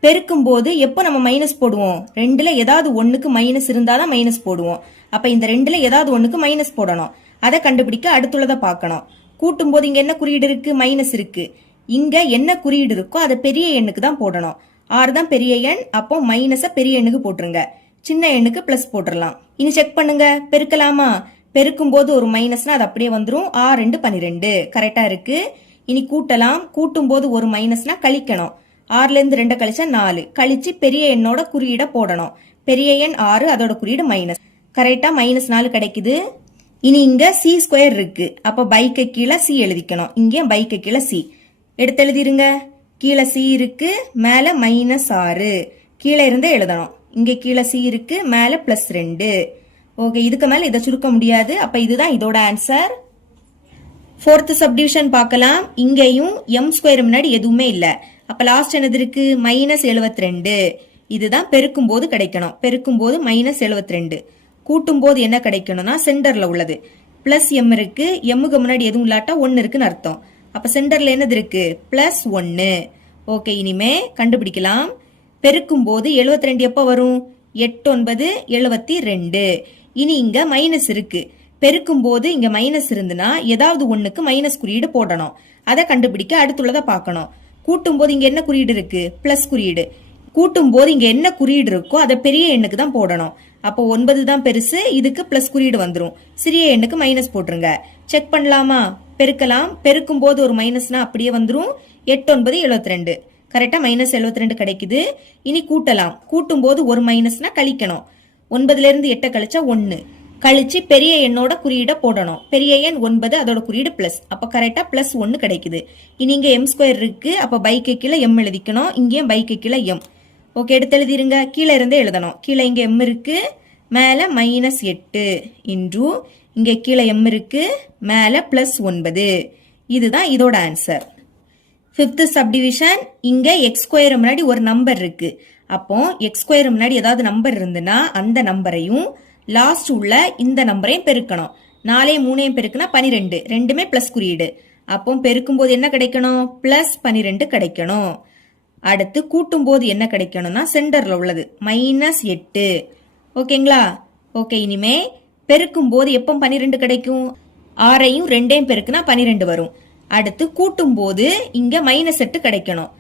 பெருக்கும் போது எப்போ நம்ம மைனஸ் போடுவோம்? 2ல ஏதாவது ஒண்ணுக்கு மைனஸ் இருந்தாதான் மைனஸ் போடுவோம். அப்ப இந்த 2ல ஏதாவது ஒண்ணுக்கு மைனஸ் போடணும். அதை கண்டுபிடிக்க அடுத்துள்ளதை பார்க்கணும். கூட்டும் போது இங்க என்ன குறியீடு இருக்கு? மைனஸ் இருக்கு. இங்க என்ன குறியீடு இருக்கோ அதை பெரிய எண்ணுக்கு தான் போடணும். 6 தான் பெரிய எண். அப்போ மைனஸ பெரிய எண்ணுக்கு போட்டுருங்க. சின்ன எண்ணுக்கு பிளஸ் போட்டுடலாம். இனி செக் பண்ணுங்க. பெருக்கலாமா? பெருக்கும் போது ஒரு மைனஸ்னா அது அப்படியே வந்துரும். 6 2 12. கரெக்டா இருக்கு. இனி கூட்டலாம். கூட்டும் போது ஒரு மைனஸ்னா கழிக்கணும். 6ல இருந்து 2 கழிச்சா 4. கழிச்சு பெரிய எண்ணோட குறியீட போடணும். பெரிய எண் 6, அதோட குறியீடு மைனஸ். கரெக்டா மைனஸ் 4 கிடைக்குது. இனி இங்க சி ஸ்கொயர் இருக்கு. அப்ப பைக்கு கீழே சி எழுதிக்கணும். இங்கே பைக்கு கீழே சி எடுத்து எழுதிருங்க. கீழே சி இருக்கு, மேல மைனஸ் 6. கீழே இருந்து எழுதணும். இங்க கீழே சி இருக்கு, மேல பிளஸ் 2. ஓகே, இதுக்கு மேல இதை சுருக்க முடியாது. அப்ப இதுதான் இதோட ஆன்சர். ஃபோர்த் சப்டிவிஷன் பார்க்கலாம். இங்கேயும் எம் ஸ்கொயர் முன்னாடி எதுவுமே இல்ல. அப்ப லாஸ்ட் என்னது இருக்கு? மைனஸ் 72. இதுதான் பெருக்கும் போது கிடைக்கணும். பெருக்கும் போது மைனஸ் 72. கூட்டும் போது என்ன கிடைக்கணும்னா சென்டர்ல உள்ளது பிளஸ் எம் இருக்கு. எம்முக்கு முன்னாடி எதுவும் இல்லாட்டா 1 இருக்குன்னு அர்த்தம். அப்ப சென்டர்ல என்னது இருக்கு? பிளஸ் 1. ஓகே, இனிமே கண்டுபிடிக்கலாம். பெருக்கும் போது 72 எப்ப வரும்? 8 9 72. இனி இங்க மைனஸ் இருக்கு. பெருக்கும் போது இங்க மைனஸ் இருந்துன்னா ஏதாவது ஒண்ணுக்கு மைனஸ் குறியீடு போடணும். அதை கண்டுபிடிக்க அடுத்துள்ளதை பார்க்கணும். கூட்டும் போது இங்க என்ன குறியீடு இருக்கு? பிளஸ் குறியீடு. கூட்டும் போது இங்க என்ன குறியீடு இருக்கோ அதை பெரிய எண்ணுக்கு தான் போடணும். அப்போ 9 தான் பெருசு. இதுக்கு பிளஸ் குறியீடு வந்துடும். சிறிய எண்ணுக்கு மைனஸ் போட்டுருங்க. செக் பண்ணலாமா? பெருக்கலாம். பெருக்கும் போது ஒரு மைனஸ்னா அப்படியே வந்துடும். 8 9 72. கரெக்டா மைனஸ் 72 கிடைக்குது. இனி கூட்டலாம். கூட்டும் போது ஒரு மைனஸ்னா கழிக்கணும். 9ல இருந்து 8 கழிச்சா 1. கழிச்சு பெரிய எண்ணோட குறியீட போடணும். பெரிய எண் 9, அதோட குறியீடு பிளஸ். அப்ப கரெக்டா பிளஸ் 1 கிடைக்குது. இனி இங்க எம் ஸ்கொயர் இருக்கு. அப்ப பைக்கு கீழே எம் எழுதிக்கணும். இங்கேயும் பைக்கு கீழே எம். ஓகே, எடுத்து எழுதிருங்க. கீழே இருந்தே எழுதணும். கீழே இங்க எம் இருக்கு, மேல மைனஸ் 8 இன்டு இங்க கீழே எம் இருக்கு, மேல பிளஸ் 9. இதுதான் இதோட ஆன்சர். ஃபிஃப்த் சப்டிவிஷன், இங்க எக்ஸ் ஸ்கொயர் முன்னாடி ஒரு நம்பர் இருக்கு. அப்போ எக்ஸ் ஸ்கொயர் முன்னாடி ஏதாவது நம்பர் இருந்துன்னா அந்த நம்பரையும் லாஸ்ட் உள்ள இந்த நம்பரையும் பெருக்கணும். 4 3 பெருக்குனா 12, ரெண்டுமே பிளஸ் குறியீடு. அப்போ பெருக்கும் போது என்ன கிடைக்கணும்? பிளஸ் 12 கிடைக்கணும். அடுத்து கூட்டும் போது என்ன கிடைக்கணும்னா சென்டர்ல உள்ளது -8. ஓகேங்களா? ஓகே, இனிமே பெருக்கும் போது எப்போ 12 கிடைக்கும்? 6ஐயும் 2ஐயும் பெருக்குனா 12 வரும். அடுத்து கூட்டும் போது இங்க -8 கிடைக்கணும்.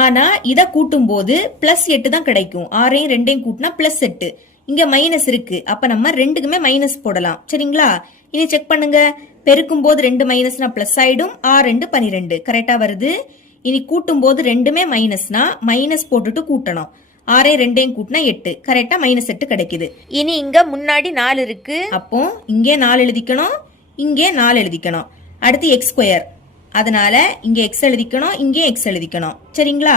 ஆனா இத கூட்டும் போது +8 தான் கிடைக்கும். 6ஐயும் 2ஐயும் கூட்டினா +8. இங்க மைனஸ் இருக்கு. அப்ப நம்ம ரெண்டுக்குமே மைனஸ் போடலாம். சரிங்களா? இனி செக் பண்ணுங்க. பெருக்கும் போது 2 மைனஸ்னா பிளஸ் ஆயிடும். 6 2 12 கரெக்டா வருது. இனி கூட்டும் போது ரெண்டுமே மைனஸ்னா மைனஸ் போட்டுட்டு கூட்டணும். 6ஐயும் 2ஐயும் கூட்டினா 8 கரெக்டா -8 கிடைக்குது. இனி இங்க முன்னாடி 4 இருக்கு. அப்போ இங்கே 4 எழுதிக்கணும், இங்கே 4 எழுதிக்கணும். அடுத்து x², அதனால இங்க x எழுதிக்கணும், இங்கே x எழுதிக்கணும். சரிங்களா?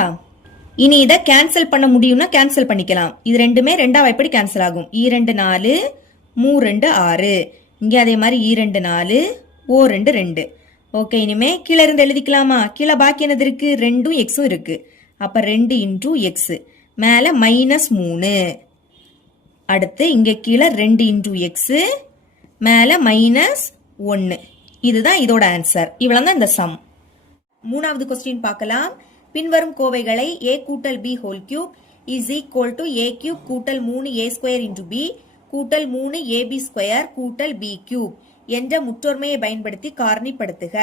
இனி இதை கேன்சல் பண்ண முடியும்னா கேன்சல் பண்ணிக்கலாம். இது ரெண்டுமே 2ஆம் வாய்ப்படி கேன்சல் ஆகும். 2 4, 3 2 6. இங்கே அதே மாதிரி 2 4, 2 2. ஓகே, இனிமே கீழே இருந்து எழுதிக்கலாமா? கீழே பாக்கி என்னது இருக்கு? 2ம் எக்ஸும் இருக்கு. அப்ப 2 × x மேல -3. அடுத்து இங்க கீழே 2 × x மேல -1. இதுதான் இதோட ஆன்சர். இவ்வளவுதான் இந்த சம். மூணாவது கொஸ்டின் பார்க்கலாம். பின்வரும் கோவைகளை a கூட்டல் b whole cube is equal to a cube கூட்டல் 3a² × b கூட்டல் 3ab² கூட்டல் b கியூப் என்ற முற்றொருமையை பயன்படுத்தி காரணிப்படுத்துக.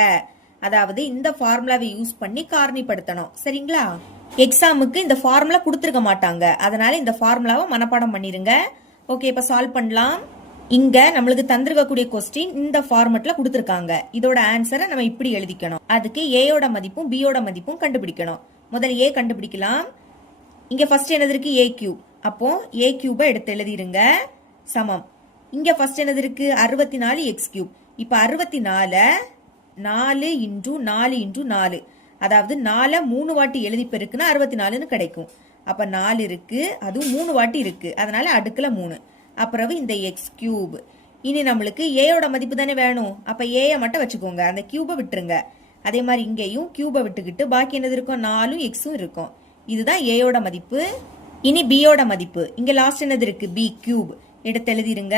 அதாவது இந்த ஃபார்முலாவை யூஸ் பண்ணி காரணிப்படுத்தணும். சரிங்களா? எக்ஸாமுக்கு இந்த ஃபார்முலா கொடுத்துருக்க மாட்டாங்க, அதனால இந்த ஃபார்முலாவை மனப்பாடம் பண்ணிருங்க. ஓகே, இப்ப சால்வ் பண்ணலாம். இங்க நம்மளுக்கு தந்திருக்கக்கூடிய கொஸ்டின் இந்த ஃபார்மட்ல கொடுத்துருக்காங்க. இதோட ஆன்சரை நம்ம இப்படி எழுதிக்கணும். அதுக்கு ஏயோட மதிப்பும் பியோட மதிப்பும் கண்டுபிடிக்கணும். முதல்ல ஏ கண்டுபிடிக்கலாம். இங்க ஃபர்ஸ்ட் என்னது இருக்கு? A cube. அப்போ ஏ கியூபை எடுத்து எழுதிருங்க. சமம் இங்க ஃபர்ஸ்ட் என்னது இருக்கு? 64 எக்ஸ் கியூப். இப்ப 64 4 × 4 × 4, அதாவது 4 3 வாட்டி எழுதி பெருக்குன்னா 64ன்னு கிடைக்கும். அப்ப 4 இருக்கு, அதுவும் 3 வாட்டி இருக்கு, அதனால அடுக்குல 3. அப்புறம் இந்த எக்ஸ் கியூப். இனி நம்மளுக்கு ஏயோட மதிப்பு தானே வேணும். அப்ப ஏயை மட்டும் வச்சுக்கோங்க, அந்த கியூபை விட்டுருங்க. அதே மாதிரி இங்கேயும் கியூபை விட்டுக்கிட்டு பாக்கி என்னது இருக்கும்? 4 எக்ஸும் இருக்கும். இதுதான் ஏயோட மதிப்பு. இனி பியோட மதிப்பு. இங்க லாஸ்ட் என்னது இருக்கு? B cube. எடுத்து எழுதிருங்க.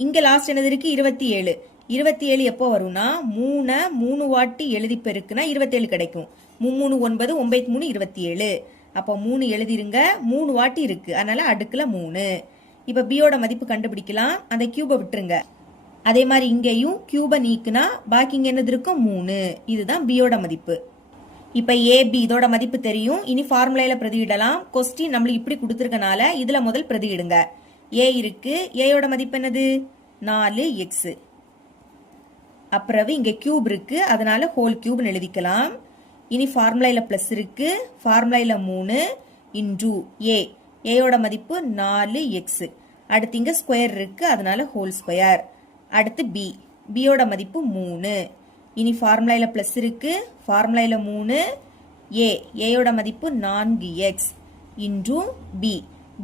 இங்க லாஸ்ட் என்னது இருக்கு? 27. 27 எப்போ வரும்னா 3 வாட்டி எழுதி பெருக்குனா 27 கிடைக்கும். 3 3 9 9 3 27. அப்போ 3 எழுதிருங்க. 3 வாட்டி இருக்கு, அதனால அடுக்குல 3. இப்ப பியோட மதிப்பு கண்டுபிடிக்கலாம். அந்த கியூபை விட்டுருங்க. அதே மாதிரி இங்கேயும் கியூபை நீக்குனா பாக்கி இங்க என்னது இருக்கும்? 3. இதுதான் பியோட மதிப்பு. இப்ப ஏபி இதோட மதிப்பு தெரியும். இனி ஃபார்முலால பிரதியிடலாம். கொஸ்டின் நம்மளுக்கு இப்படி கொடுத்துருக்கனால இதுல முதல் பிரதியிடுங்க. ஏ இருக்கு, ஏயோட மதிப்பு என்னது? 4x. அப்புறம் இங்க கியூப் இருக்கு, அதனால ஹோல் கியூப்னு எழுதிக்கலாம். இனி ஃபார்முலால பிளஸ் இருக்கு, ஃபார்முலால 3 × a. ஏயோட மதிப்பு 4x. அடுத்து இங்க ஸ்கொயர் இருக்கு, அதனால ஹோல் ஸ்கொயர். அடுத்து b, பியோட மதிப்பு 3. இனி ஃபார்முலால பிளஸ் இருக்கு, ஃபார்முலால 3 a. ஏயோட மதிப்பு 4x × b.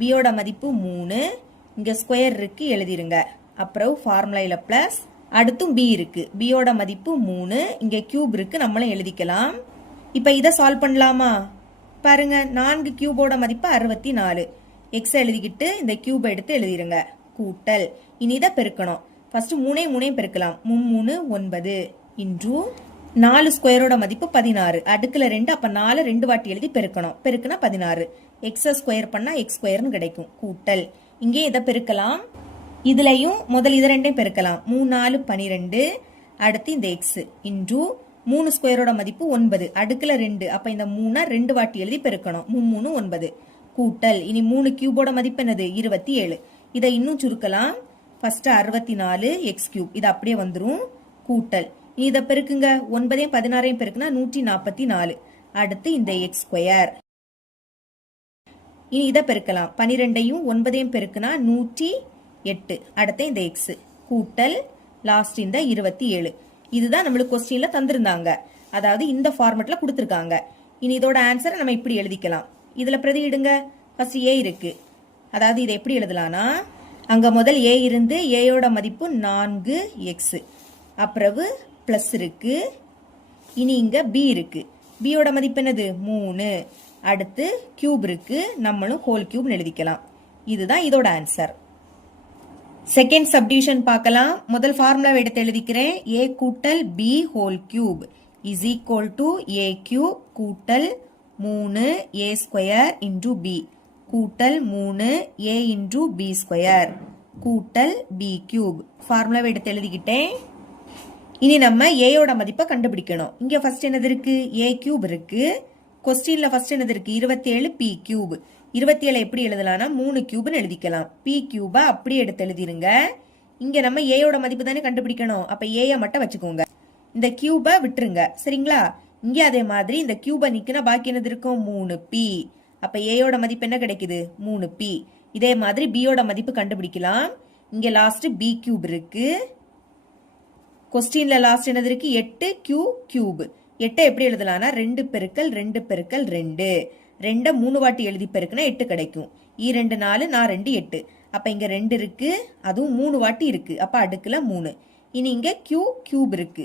பியோட மதிப்பு 3. இங்க ஸ்கொயர் இருக்கு, எழுதிருங்க. அப்புறம் ஃபார்முலால பிளஸ், அடுத்தும் b இருக்கு, பியோட மதிப்பு 3. இங்க கியூப் இருக்கு, நம்மளும் எழுதிக்கலாம். இப்ப இதை சால்வ் பண்ணலாமா? பாருங்க, 4 கியூபோட மதிப்பு 64. எக்ஸ் எழுதிக்கிட்டு இந்த கியூப் எடுத்து எழுதிருங்க. கூட்டல். இனி இதை பெருக்கணும். ஃபர்ஸ்ட் 3 3 பெருக்கலாம். 3 9 × 4 ஸ்கொயரோட மதிப்பு 16. அடுக்குல 2, அப்ப 4 2 வாட்டி எழுதி பெருக்கணும். பெருக்குனா 16. எக்ஸ் ஸ்கொயர் பண்ணா எக்ஸ் ஸ்கொயர்னு கிடைக்கும். கூட்டல். இங்கே இதை பெருக்கலாம். இதுலயும் முதல் இது ரெண்டையும் பெருக்கலாம். 3 4 12. அடுத்து இந்த எக்ஸ் × 3 ஸ்கொயரோட மதிப்பு 9. அடுக்குல 2, அப்ப இந்த 3 2 வாட்டி எழுதி பெருக்கணும். 3 3 9. கூட்டல். இனி 3 கியூபோட மதிப்பு என்னது? 27. இதை இன்னும் சுருக்கலாம். ஃபர்ஸ்ட் 64 எக்ஸ் கியூப், இது அப்படியே வந்துரும். கூட்டல். இனி இதை பெருக்குங்க. 9ஐயும் 16ஐயும் பெருக்குனா 144. அடுத்து இந்த எக்ஸ் ஸ்கொயர். இனி இதை பெருக்கலாம். 12ஐயும் 9ஐயும் பெருக்குனா 108. அடுத்து இந்த எக்ஸ். கூட்டல். லாஸ்ட் இந்த 27. இதுதான் நம்மளுக்கு கொஸ்டின்ல தந்திருந்தாங்க, அதாவது இந்த ஃபார்மட்ல கொடுத்துருக்காங்க. இனி இதோட ஆன்சரை நம்ம இப்படி எழுதிக்கலாம். இதுல பிரதியிடுங்க. ஃபர்ஸ்ட் ஏ இருக்கு, அதாவது இதை எப்படி எழுதலாம்னா, அங்க முதல் ஏ இருந்து ஏயோட மதிப்பு 4x. அப்புறம் பிளஸ் இருக்கு. இனி இங்க பி இருக்கு, பியோட மதிப்பு என்னது? 3. அடுத்து கியூப் இருக்கு, நம்மளும் ஹோல் கியூப் எழுதிக்கலாம். இதுதான் இதோட ஆன்சர். செகண்ட் சப்டிவிஷன் பார்க்கலாம். முதல் ஃபார்முலா எடுத்து எழுதிக்கிறேன். a கூட்டல் b whole cube is equal to a cube கூட்டல் 3a ஸ்கொயர் இன்டூ b கூட்டல் 3a இன்டூ b ஸ்கொயர் கூட்டல் b கியூப். ஃபார்முலாவை எடுத்து எழுதிக்கிட்டேன். இனி நம்ம ஏயோட மதிப்பை கண்டுபிடிக்கணும். இங்க ஃபர்ஸ்ட் என்னது இருக்கு? a கியூப் இருக்கு. கொஸ்டின்ல ஃபர்ஸ்ட் என்னது இருக்கு? 27 p கியூப். 27 எப்படி எழுதலாம்னா 3 கியூப்னு எழுதிக்கலாம். p கியூப அப்படியே எடுத்து எழுதிருங்க. இங்க நம்ம ஏயோட மதிப்பு தானே கண்டுபிடிக்கணும். அப்ப ஏய மட்டும் வச்சுக்கோங்க. இந்த கியூப விட்டுருங்க. சரிங்களா? இங்க அதே மாதிரி இந்த கியூப நிக்கினா பாக்கி என்னது இருக்கும்? 3p. அப்ப ஏயோட மதிப்பு என்ன கிடைக்குது? 3p. இதே மாதிரி பியோட மதிப்பு கண்டுபிடிக்கலாம். இங்க லாஸ்ட் b கியூப் இருக்கு. கொஸ்டின்ல லாஸ்ட் என்னது இருக்கு? 8 q கியூப். 8 எப்படி எழுதலாம்னா 2 பெருக்கல் 2 பெருக்கல் 2. 2 3 வாட்டி எழுதி பெருக்குனா 8 கிடைக்கும். 2 4 நான் 2 8. அப்ப இங்க 2 இருக்கு. அதுவும் 3 வாட்டி இருக்கு. அப்ப அடுக்குல 3. இனி இங்க q கியூப் இருக்கு.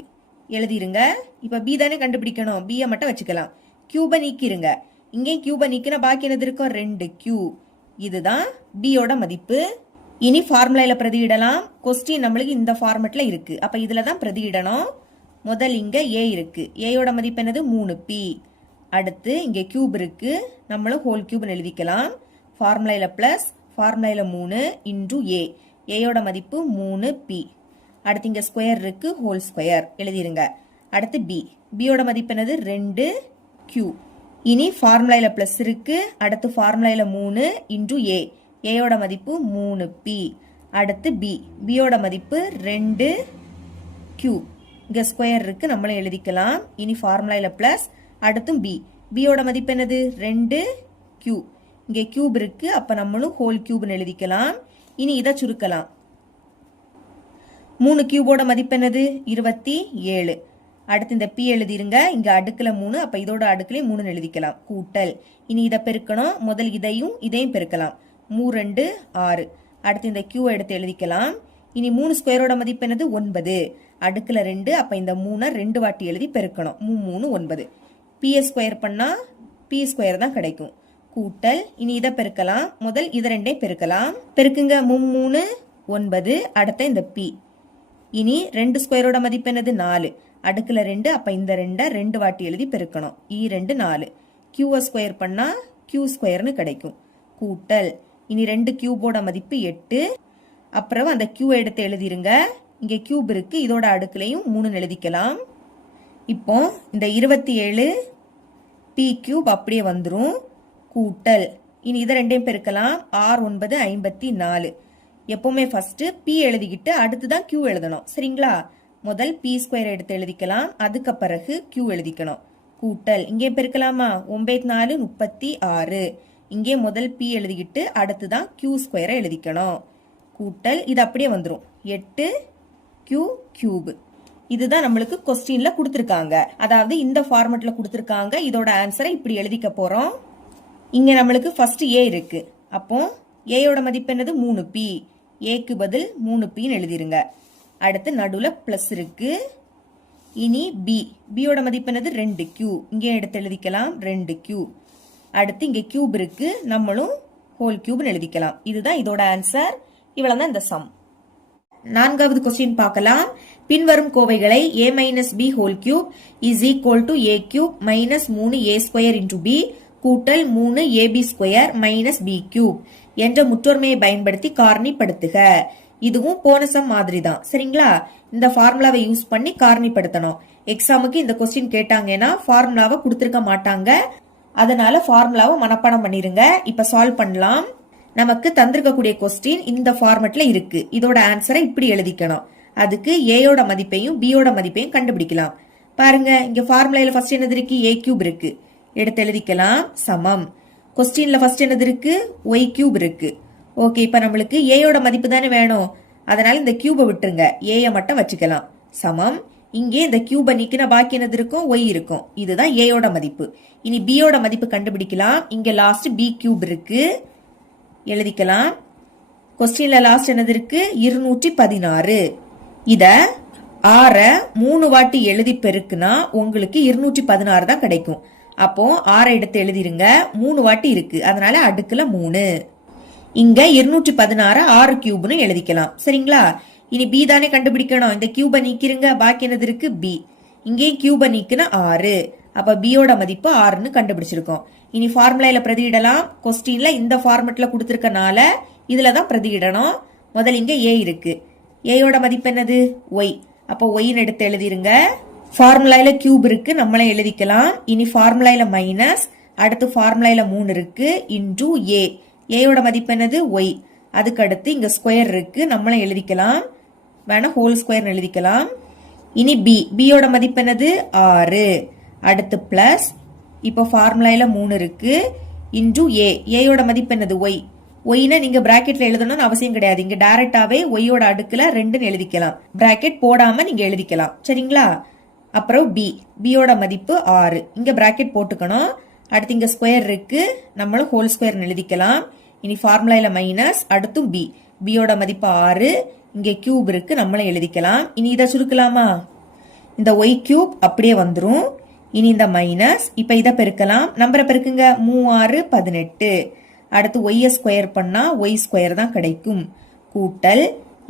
எழுதிருங்க. இப்ப b தானே கண்டுபிடிக்கணும். b மட்டும் வச்சுக்கலாம். கியூப நீக்கிருங்க. இங்கே கியூப நீக்கினா பாக்கி என்னது இருக்கும்? 2q. இதுதான் b யோட மதிப்பு. இனி ஃபார்முலால பிரதியிடலாம். கொஸ்டின் நம்மளுக்கு இந்த ஃபார்மட்ல இருக்கு. அப்ப இதுல தான் பிரதியிடணும். முதல் இங்க a இருக்கு. ஏயோட மதிப்பு என்னது? 3p. அடுத்து இங்க கியூப் இருக்கு. நம்மளும் ஹோல் கியூப்னு எழுதிக்கலாம். ஃபார்முலால பிளஸ் ஃபார்முலால 3 இன்டூ a. ஏயோட மதிப்பு 3p. அடுத்து இங்க ஸ்கொயர் இருக்கு. ஹோல் ஸ்கொயர் எழுதிருங்க. அடுத்து b. b யோட மதிப்பு என்னது? 2q. இனி ஃபார்முலால பிளஸ் இருக்கு. அடுத்து ஃபார்முலால 3 இன்டூ a. ஏயோட மதிப்பு 3p. அடுத்து b. b யோட மதிப்பு 2q. இங்க ஸ்கொயர் இருக்கு. நம்மளும் எழுதிக்கலாம். இனி ஃபார்முலால பிளஸ் அடுத்தும் b. b யோட மதிப்பு என்னது? 2q. இங்க கியூப் இருக்கு. அப்ப நம்மளும் ஹோல் கியூப்னு எழுதிக்கலாம். இனி இதை சுருக்கலாம். 3 கியூபோட மதிப்பு என்னது? 27. அடுத்து இந்த p எழுதிருங்க. இங்க அடுக்குல 3. அப்ப இதோட அடுக்குலயும் 3 எழுதிக்கலாம். கூட்டல். இனி இதை பெருக்கணும். முதல் இதையும் பெருக்கலாம். 3 2 6. அடுத்து இந்த q எடுத்து எழுதிக்கலாம். இனி 3 ஸ்கொயரோட மதிப்பு என்னது? 9. அடுக்குல 2. அப்ப இந்த 3 2 வாட்டி எழுதி பெருக்கணும். 3 3 9. p ஸ்கொயர் பண்ணா p ஸ்கொயர் தான் கிடைக்கும். கூட்டல். இனி இதை பெருக்கலாம். முதல் இதை ரெண்டையும் பெருக்கலாம். பெருக்குங்க. 3 3 9. அடுத்த இந்த p. இனி 2 ஸ்கொயரோட மதிப்பு என்னது? 4. அடுக்குல 2. அப்ப இந்த 2 வாட்டி எழுதி பெருக்கணும். 2 4. q ஸ்கொயர் பண்ணா q ஸ்கொயர்னு கிடைக்கும். கூட்டல். இனி 2 கியூபோட மதிப்பு 8. அப்புறம் அந்த q எடுத்து எழுதிருங்க. இங்க கியூப் இருக்கு. இதோட அடுக்குலையும் 3 எழுதிக்கலாம். இப்போ இந்த 27 p கியூப் அப்படியே வந்துரும். கூட்டல். இனி இதை ரெண்டையும் பெருக்கலாம். 6 9 54. எப்பவுமே ஃபர்ஸ்ட் p எழுதிக்கிட்டு அடுத்துதான் q எழுதணும். சரிங்களா? முதல் p ஸ்கொயர் எடுத்து எழுதிக்கலாம். அதுக்கு பிறகு q எழுதிக்கணும். கூட்டல். இங்கே பெருக்கலாமா? 9 4 36. இங்கே முதல் p எழுதிக்கிட்டு அடுத்துதான் q ஸ்கொயரை எழுதிக்கணும். கூட்டல். இது அப்படியே வந்துரும். 8q cube. இதுதான் நம்மளுக்கு கொஸ்டின்ல கொடுத்திருக்காங்க. அதாவது இந்த ஃபார்மட்ல கொடுத்திருக்காங்க. இதோட ஆன்சரை இப்படி எழுதிக்க போறோம். இங்க நம்மளுக்கு ஃபர்ஸ்ட் a இருக்கு. அப்போ a யோட மதிப்பு என்னது? 3p. aக்கு பதில் 3pன்னு எழுதிருங்க. அடுத்து நடுவுல பிளஸ் இருக்கு. இனி b. b யோட மதிப்பு என்னது? 2q. இங்கே எடுத்து எழுதிக்கலாம். 2q. அடுத்து இங்க கியூப் இருக்கு. நம்மளும் ஹோல் கியூப்னு எழுதிக்கலாம். இதுதான் இதோட ஆன்சர். இவ்வளவுதான் இந்த சம். நான்காவது கொஸ்டின் பார்க்கலாம். பின்வரும் கோவைகளை a minus b whole cube is equal to a cube minus 3a square into b கூட்டல் 3ab square minus b cube என்ற முற்றொருமையை பயன்படுத்தி காரணிப்படுத்துக. இதுவும் போன சம் மாதிரி தான். சரிங்களா? இந்த ஃபார்முலாவை யூஸ் பண்ணி காரணிப்படுத்தணும். எக்ஸாமுக்கு இந்த கொஸ்டின் கேட்டாங்கன்னா ஃபார்முலாவை கொடுத்திருக்க மாட்டாங்க. அதனால ஃபார்முலாவை மனப்பாடம் பண்ணிருங்க. இப்ப சால்வ் பண்ணலாம். நமக்கு தந்திருக்கக்கூடிய கொஸ்டின் இந்த ஃபார்மட்ல இருக்கு. இதோட ஆன்சரை இப்படி எழுதிக்கணும். அதுக்கு ஏயோட மதிப்பையும் பியோட மதிப்பையும் கண்டுபிடிக்கலாம். பாருங்க. இங்க ஃபார்முலால ஃபர்ஸ்ட் என்னது இருக்கு? a கியூப் இருக்கு. எடுத்து எழுதிக்கலாம். சமம். கொஸ்டின்ல ஃபர்ஸ்ட் என்னது இருக்கு? y கியூப் இருக்கு. ஓகே. இப்ப நம்மளுக்கு ஏயோட மதிப்பு தானே வேணும். அதனால இந்த கியூபை விட்டுருங்க. ஏய மட்டும் வச்சுக்கலாம். சமம். இங்கே இந்த கியூபை நீக்கினா பாக்கி என்னது இருக்கும்? y இருக்கும். இதுதான் ஏயோட மதிப்பு. இனி பியோட மதிப்பு கண்டுபிடிக்கலாம். இங்க லாஸ்ட் b கியூப் இருக்கு. எழுதிக்கலாம். கொஸ்டின்ல லாஸ்ட் என்னது இருக்கு? 216. இத 6 3 வாட்டி எழுதி பெருக்குனா உங்களுக்கு 216 தான் கிடைக்கும். அப்போ 6 எடுத்து எழுதிருங்க. 3 வாட்டி இருக்கு. அதனால அடுக்குல 3. இங்க 216 6 கியூப்னு எழுதிக்கலாம். சரிங்களா? இனி பி தானே கண்டுபிடிக்கணும். இந்த கியூபை நீக்கிருங்க, பாக்கி என்னது இருக்கு பி. இங்கேயும் கியூபை நீக்குனா 6. அப்ப பியோட மதிப்பு 6ன்னு கண்டுபிடிச்சிருக்கோம். இனி ஃபார்முலால பிரதியிடலாம். கொஸ்டின்ல இந்த ஃபார்மெட்ல கொடுத்திருக்கனால இதுலதான் பிரதியிடணும். முதல்ல இங்க ஏ இருக்கு. ஏயோட மதிப்பு என்னது ஒய். அப்ப ஒய்ன்னு எடுத்து எழுதிருங்க. ஃபார்முலால கியூப் இருக்கு, நம்மளே எழுதிக்கலாம். இனி ஃபார்முலால மைனஸ், அடுத்து ஃபார்முலால 3 இருக்கு இன்டூ ஏ. ஏயோட மதிப்பு என்னது ஒய். அதுக்கு அடுத்து இங்க ஸ்கொயர் இருக்கு, நம்மளே எழுதிக்கலாம். வேணா ஹோல் ஸ்கொயர் எழுதிக்கலாம். இனி பி. பியோட மதிப்பு என்னது 6. அடுத்து பிளஸ், இப்போ ஃபார்முலால 3 இருக்கு இன்டூ ஏ. ஏயோட மதிப்பு என்னது ஒய். ஒய்னா நீங்க பிராக்கெட்ல எழுதணும்னு அவசியம் கிடையாது. இங்க டைரக்டாவே ஒய்யோட அடுக்குல 2ன்னு எழுதிக்கலாம். பிராக்கெட் போடாம நீங்க எழுதிக்கலாம். சரிங்களா? அப்புறம் பி. பியோட மதிப்பு 6. இங்க பிராக்கெட் போட்டுக்கணும். அடுத்து இங்க ஸ்கொயர் இருக்கு, நம்மளும் ஹோல் ஸ்கொயர் எழுதிக்கலாம். இனி ஃபார்முலால மைனஸ், அடுத்தும் பி. பியோட மதிப்பு 6. இங்க கியூப் இருக்கு, நம்மளும் எழுதிக்கலாம். இனி இதை சுருக்கலாமா? இந்த ஒய் கியூப் அப்படியே வந்துரும். இனி இந்த மைனஸ், இப்ப இதை பெருக்கலாம். நம்பரை பெருக்குங்க. 3 6 18. அடுத்து ஒய்ய ஸ்கொயர் பண்ணா ஒய் ஸ்கொயர் தான் கிடைக்கும். கூட்டல்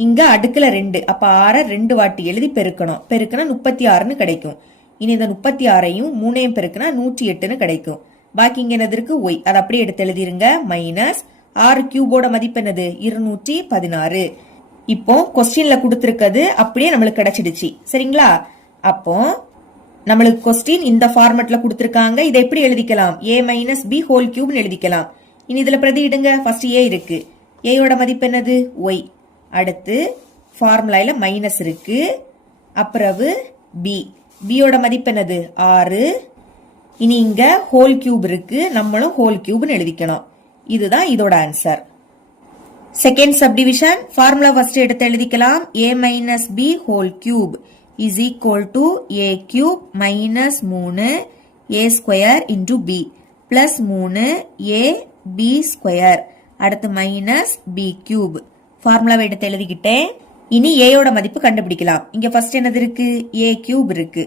இங்க அடுக்குல 2, அப்ப 6 2 வாட்டி எழுதி பெருக்கணும். பெருக்குனா 36ன்னு கிடைக்கும். இனி இந்த 36ஐயும் 3ஐயும் பெருக்குனா 108ன்னு கிடைக்கும். பாக்கி இங்க என்னது இருக்கு ஒய். அதை அப்படியே எடுத்து எழுதிருங்க. மைனஸ் 6 கியூபோட மதிப்பு என்னது 216. இப்போ கொஸ்டின்ல கொடுத்திருக்கிறது அப்படியே நம்மளுக்கு கிடைச்சிடுச்சு. சரிங்களா? அப்போ நம்மளுக்கு கொஸ்டின் இந்த ஃபார்மெட்ல கொடுத்திருக்காங்க. இதை எப்படி எழுதிக்கலாம்? a மைனஸ் பி ஹோல் கியூப்னு எழுதிக்கலாம். இனி இதுல பிரதியிடுங்க. ஃபர்ஸ்ட் ஏ இருக்கு, ஏயோட மதிப்பு என்னது ஒய். அடுத்து ஃபார்முலால மைனஸ் இருக்கு, அப்புறவு பி. பியோட மதிப்பு என்னது 6. இனி இங்க ஹோல் கியூப் இருக்கு, நம்மளும் ஹோல் கியூப்னு எழுதிக்கணும். இதுதான் இதோட answer. Second subdivision formula first எடுத்து எழுதிக்கலாம். a minus B whole cube is equal to a cube minus 3 a square into B plus 3 a b square. அடுத்து மைனஸ் b கியூப். ஃபார்முலாவை எடுத்து எழுதிக்கிட்டேன். இனி ஏயோட மதிப்பு கண்டுபிடிக்கலாம். இங்க ஃபர்ஸ்ட் என்னது இருக்கு a கியூப் இருக்கு.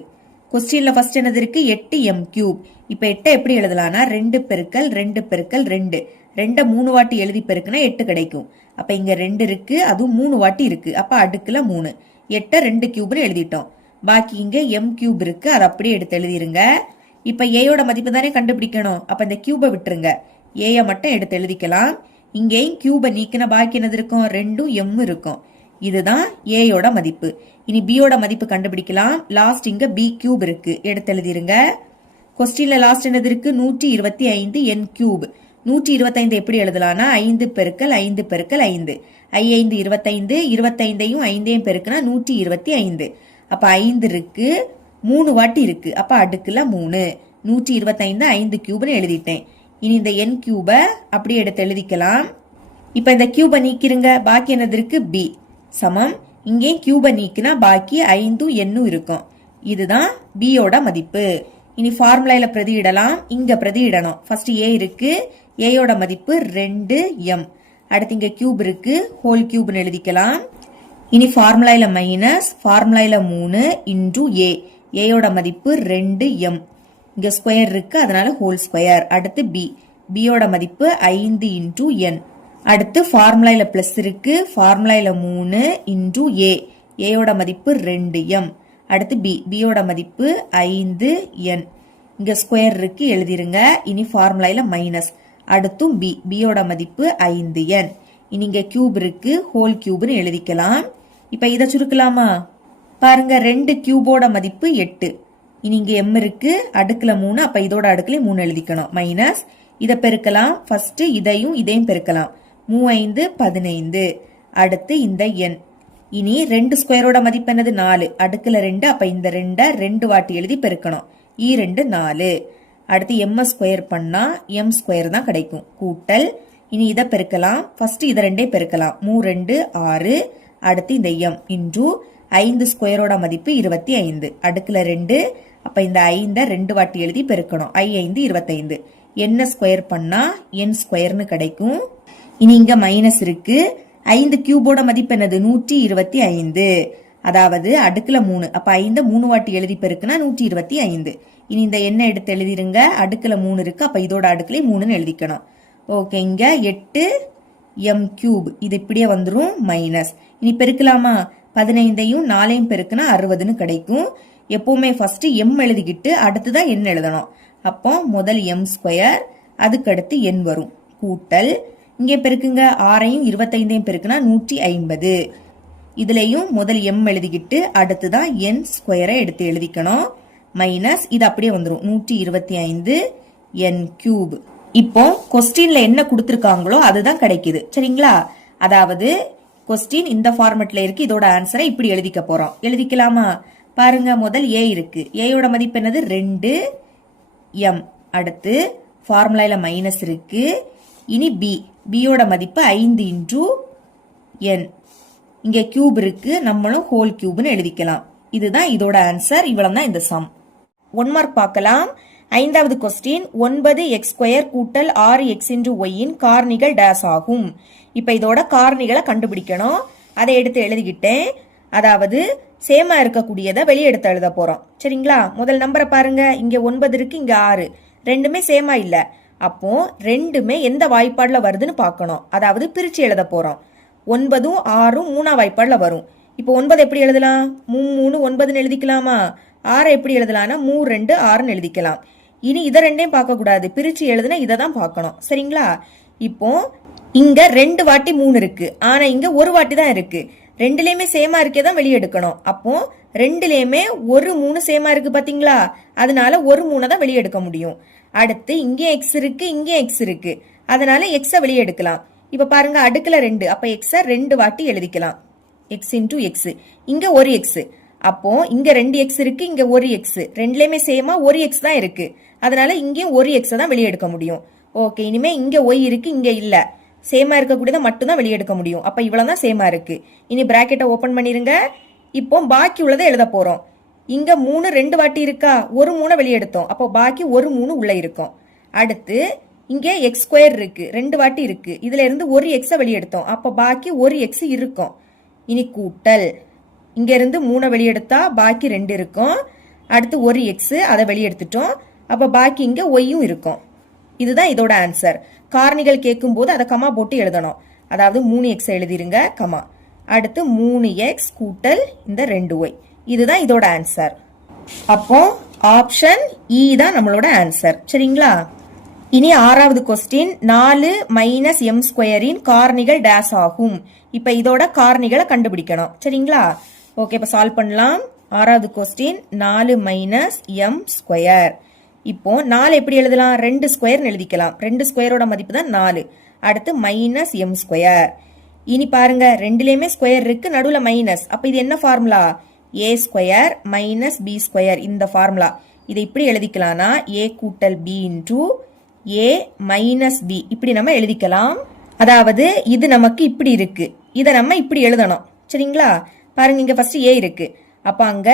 கொஸ்டின்ல ஃபர்ஸ்ட் என்னது இருக்கு 8m கியூப். இப்ப 8 எப்படி எழுதலாம்னா 2 பெருக்கல் 2 பெருக்கல் 2. 2 3 வாட்டி எழுதி பெருக்குனா 8 கிடைக்கும். அப்ப இங்க 2 இருக்கு, அதுவும் 3 வாட்டி இருக்கு. அப்ப அடுக்குல 3. 8 2 கியூப்னு எழுதிட்டோம். பாக்கி இங்க m கியூப் இருக்கு, அதை அப்படியே எடுத்து எழுதிருங்க. இப்ப ஏயோட மதிப்பு தானே கண்டுபிடிக்கணும். அப்ப இந்த கியூபை விட்டுருங்க, ஏய மட்டும் எடுத்து எழுதிக்கலாம். இங்கேயும் கியூபை நீக்கின பாக்கி என்னது இருக்கும் 2ம் m இருக்கும். இதுதான் ஏயோட மதிப்பு. இனி பியோட மதிப்பு கண்டுபிடிக்கலாம். லாஸ்ட் இங்க பி கியூப் இருக்கு, எடுத்து எழுதிருங்க. கொஸ்டின்ல லாஸ்ட் என்னது இருக்கு 125 n கியூப். 125 எப்படி எழுதலாம்னா 5 பெருக்கல் 5 பெருக்கல் 5. 5 25, 25ஐயும் 5ஐயும் பெருக்குனா 125. அப்ப 5 இருக்கு, 3 வாட்டி இருக்கு. அப்ப அடுக்குல 3. 125 5 கியூப்னு எழுதிட்டேன். இனி இந்த n கியூபை அப்படியே எடுத்து எழுதிக்கலாம். இப்ப இந்த கியூபை நீக்கிருங்க, பாக்கி என்னது இருக்கு பி சமம். இங்கேயும் கியூபை நீக்கினா பாக்கி 5ம் n இருக்கும். இதுதான் பியோட மதிப்பு. இனி ஃபார்முலால பிரதியிடலாம். இங்க பிரதியிடணும். ஃபர்ஸ்ட் ஏ இருக்கு, ஏயோட மதிப்பு 2m. அடுத்து இங்க கியூப் இருக்கு, ஹோல் கியூப்னு எழுதிக்கலாம். இனி ஃபார்முலால மைனஸ், ஃபார்முலால 3 இன்டூ ஏ. ஏயோட மதிப்பு 2m. இங்க ஸ்கொயர் இருக்கு, அதனால ஹோல் ஸ்கொயர். அடுத்து பி. பியோட மதிப்பு 5 இன்டூ n. அடுத்து ஃபார்முலால பிளஸ் இருக்கு, ஃபார்முலால 3 இன்டூ ஏ. ஏயோட மதிப்பு 2m. அடுத்து பி. பியோட மதிப்பு 5n. இங்க ஸ்கொயர் இருக்கு, எழுதிருங்க. இனி ஃபார்முலால மைனஸ், அடுத்தும் பி. பியோட மதிப்பு 5n. இனி இங்க கியூப் இருக்கு, ஹோல் கியூப்னு எழுதிக்கலாம். இப்ப இதை சுருக்கலாமா? பாருங்க 2 கியூபோட மதிப்பு 8. இனி இங்க m இருக்கு, அடுக்குல 3. அப்ப இதோட அடுக்குல 3 எழுதிக்கணும். மைனஸ் இதை பெருக்கலாம். ஃபர்ஸ்ட் இதையும் இதையும் பெருக்கலாம். 3 5 15. அடுத்து இந்த n. இனி 2 ஸ்கொயரோட மதிப்பு என்னது 4. அடுக்குல 2. அப்ப இந்த 2 2 வாட்டி எழுதி பெருக்கணும். 2 4. அடுத்து m ஸ்கொயர் பண்ணா m ஸ்கொயர் தான் கிடைக்கும். கூட்டல் இனி இதை பெருக்கலாம். ஃபர்ஸ்ட் இதை 2 பெருக்கலாம். 3 2 6. அடுத்து இந்த m இன்டூ 5 ஸ்கொயரோட மதிப்பு 25. அடுக்குல 2. அப்ப இந்த 5 2 வாட்டி எழுதி பெருக்கணும். 5 25. n ஸ்கொயர் பண்ணா n ஸ்கொயர்னு கிடைக்கும். இனி இங்க மைனஸ் இருக்கு. 5 கியூபோட மதிப்பு என்னது 125. அதாவது அடுக்குல 3. அப்ப 5 3 வாட்டி எழுதி பெருக்குனா 125. இனி இந்த எண்ணை எடுத்து எழுதிருங்க. அடுக்குல 3 இருக்கு, அப்ப இதோட அடுக்குல 3ன்னு எழுதிக்கணும். ஓகே, இங்க 8 எம் கியூப். இது இப்படியே வந்துடும் மைனஸ். இனி பெருக்கலாமா? 15ஐயும் 4ஐயும் பெருக்குனா 60ன்னு கிடைக்கும். எப்பவுமே ஃபர்ஸ்ட் எம் எழுதிக்கிட்டு அடுத்துதான் என் எழுதணும். அப்போ முதல் எம் ஸ்கொயர், அதுக்கடுத்து என் வரும், கூட்டல் இங்கே பெருக்குங்க 6ஐயும் 25ஐயும் பெருக்குனா 150. இதுலயும் முதல் எம் எழுதிக்கிட்டு அடுத்துதான் என் ஸ்கொயரை எடுத்து எழுதிக்கணும், மைனஸ் இது அப்படியே வந்துடும் 125 என் கியூப். இப்போ கொஸ்டின்ல என்ன கொடுத்திருக்காங்களோ அதுதான் கிடைக்குது. சரிங்களா? அதாவது கொஸ்டின் இந்த ஃபார்மெட்ல இருக்கு. இதோட ஆன்சரை இப்படி எழுதிக்க போறோம். எழுதிக்கலாமா? பாருங்க, முதல் ஏ இருக்கு. ஏயோட மதிப்பு என்னது? 2 எம். அடுத்து ஃபார்முலால மைனஸ் இருக்கு. இனி பி, பியோட மதிப்பு 5 இன்டூ என். இங்க கியூப் இருக்கு, நம்மளும் ஹோல் கியூப்னு எழுதிக்கலாம். இதுதான் இதோட ஆன்சர். இவ்வளவு தான் இந்த சம். 1 மார்க் பார்க்கலாம். 5வது கொஸ்டின், 9x² கூட்டல் 6x இன்டு ஒய்யின் காரணிகள் டேஸ் ஆகும். இப்ப இதோட காரணிகளை கண்டுபிடிக்கணும். அதை எடுத்து எழுதிக்கிட்டேன். அதாவது சேமா இருக்கக்கூடியதை வெளியே எடுத்து எழுத போறோம். சரிங்களா? முதல் நம்பரை பாருங்க. இங்க 9 இருக்கு, இங்க 6. ரெண்டுமே சேமா இல்ல. அப்போ ரெண்டுமே எந்த வாய்ப்பாடுல வருதுன்னு பார்க்கணும். அதாவது பிரிச்சு எழுத போறோம். 9ம் 6ம் 3ஆம் வாய்ப்பாடுல வரும். இப்போ 9 எப்படி எழுதலாம்? 3 9ன்னு எழுதிக்கலாமா? 6 எப்படி எழுதலாம்னா 3 2 6ன்னு எழுதிக்கலாம். இனி இதை ரெண்டையும் பார்க்க கூடாது, பிரிச்சு எழுதுனா இதை தான் பார்க்கணும். சரிங்களா? இப்போ இங்க 2 வாட்டி 3 இருக்கு, ஆனா இங்க ஒரு வாட்டி தான் இருக்கு. ரெண்டுலயுமே சேமா இருக்கே தான் வெளியே எடுக்கணும். அப்போ ரெண்டுலயுமே ஒரு 3 சேமா இருக்கு பாத்தீங்களா? அதனால ஒரு 3 தான் வெளியே எடுக்க முடியும். அடுத்து இங்கே எக்ஸ் இருக்கு, இங்கே எக்ஸ் இருக்கு, அதனால எக்ஸ வெளியே எடுக்கலாம். இப்ப பாருங்க, அடுக்குல 2, அப்ப எக்ஸ 2 வாட்டி எழுதிக்கலாம். X into X. இங்க ஒரு எக்ஸ், அப்போ இங்க 2 எக்ஸ் இருக்கு, இங்க ஒரு எக்ஸ். ரெண்டுலயுமே சேமா ஒரு எக்ஸ் தான் இருக்கு, அதனால இங்கேயும் ஒரு எக்ஸ தான் வெளியே எடுக்க முடியும். ஓகே, இனிமே இங்க ஒய் இருக்கு, இங்க இல்ல. சேமா இருக்கக்கூடியதை மட்டும் தான் வெளியே எடுக்க முடியும். அப்ப இவ்வளவுதான் சேமா இருக்கு. இனி பிராக்கெட்டை ஓபன் பண்ணிருங்க. இப்போ பாக்கி உள்ளதை எழுத போறோம். இங்க 3 2 வாட்டி இருக்கா, ஒரு 3 வெளியே எடுத்தோம், அப்போ பாக்கி ஒரு 3 உள்ள இருக்கும். அடுத்து இங்க எக்ஸ் ஸ்கொயர் இருக்கு, 2 வாட்டி இருக்கு, இதுல இருந்து ஒரு எக்ஸ வெளியே எடுத்தோம், அப்ப பாக்கி ஒரு எக்ஸ் இருக்கும். இனி கூட்டல், இங்க இருந்து 3 வெளியே எடுத்தா பாக்கி 2 இருக்கும். அடுத்து ஒரு எக்ஸ், அதை வெளியே எடுத்துட்டோம், அப்ப பாக்கி இங்க ஒய்யும் இருக்கும். இதுதான் இதோட ஆன்சர். காரணிகள் கேட்கும் போது அதை கமா போட்டு எழுதணும். அதாவது 3x எழுதிருங்க, கமா. அடுத்து 3x கூட்டல் இந்த 2y. இதுதான் இதோட ஆன்சர். அப்போ ஆப்ஷன் இ தான் நம்மளோட ஆன்சர். சரிங்களா? இனி 6வது கொஸ்டின், 4 மைனஸ் எம் ஸ்கொயரின் காரணிகள் டேஸ் ஆகும். இப்ப இதோட காரணிகளை கண்டுபிடிக்கணும். சரிங்களா? ஓகே, இப்ப சால்வ் பண்ணலாம். 6வது கொஸ்டின், 4 மைனஸ் எம் ஸ்கொயர். இப்போ 4 எப்படி எழுதலாம்? 2 ஸ்கொயர் எழுதிக்கலாம். 2 ஸ்கொயரோட மதிப்பு தான் 4. அடுத்து மைனஸ் எம் ஸ்கொயர். இனி பாருங்க, ரெண்டுலயுமே ஸ்கொயர் இருக்கு, நடுவுல மைனஸ். அப்ப இது என்ன ஃபார்முலா? ஏ ஸ்கொயர் மைனஸ் பி ஸ்கொயர். இந்த ஃபார்முலா இதை இப்படி எழுதிக்கலாம்னா ஏ கூட்டல் B into A minus B. இப்படி நம்ம எழுதிக்கலாம். அதாவது இது நமக்கு இப்படி இருக்கு, இதை நம்ம இப்படி எழுதணும். சரிங்களா? பாருங்க, இங்க ஃபர்ஸ்ட் ஏ இருக்கு, அப்ப அங்க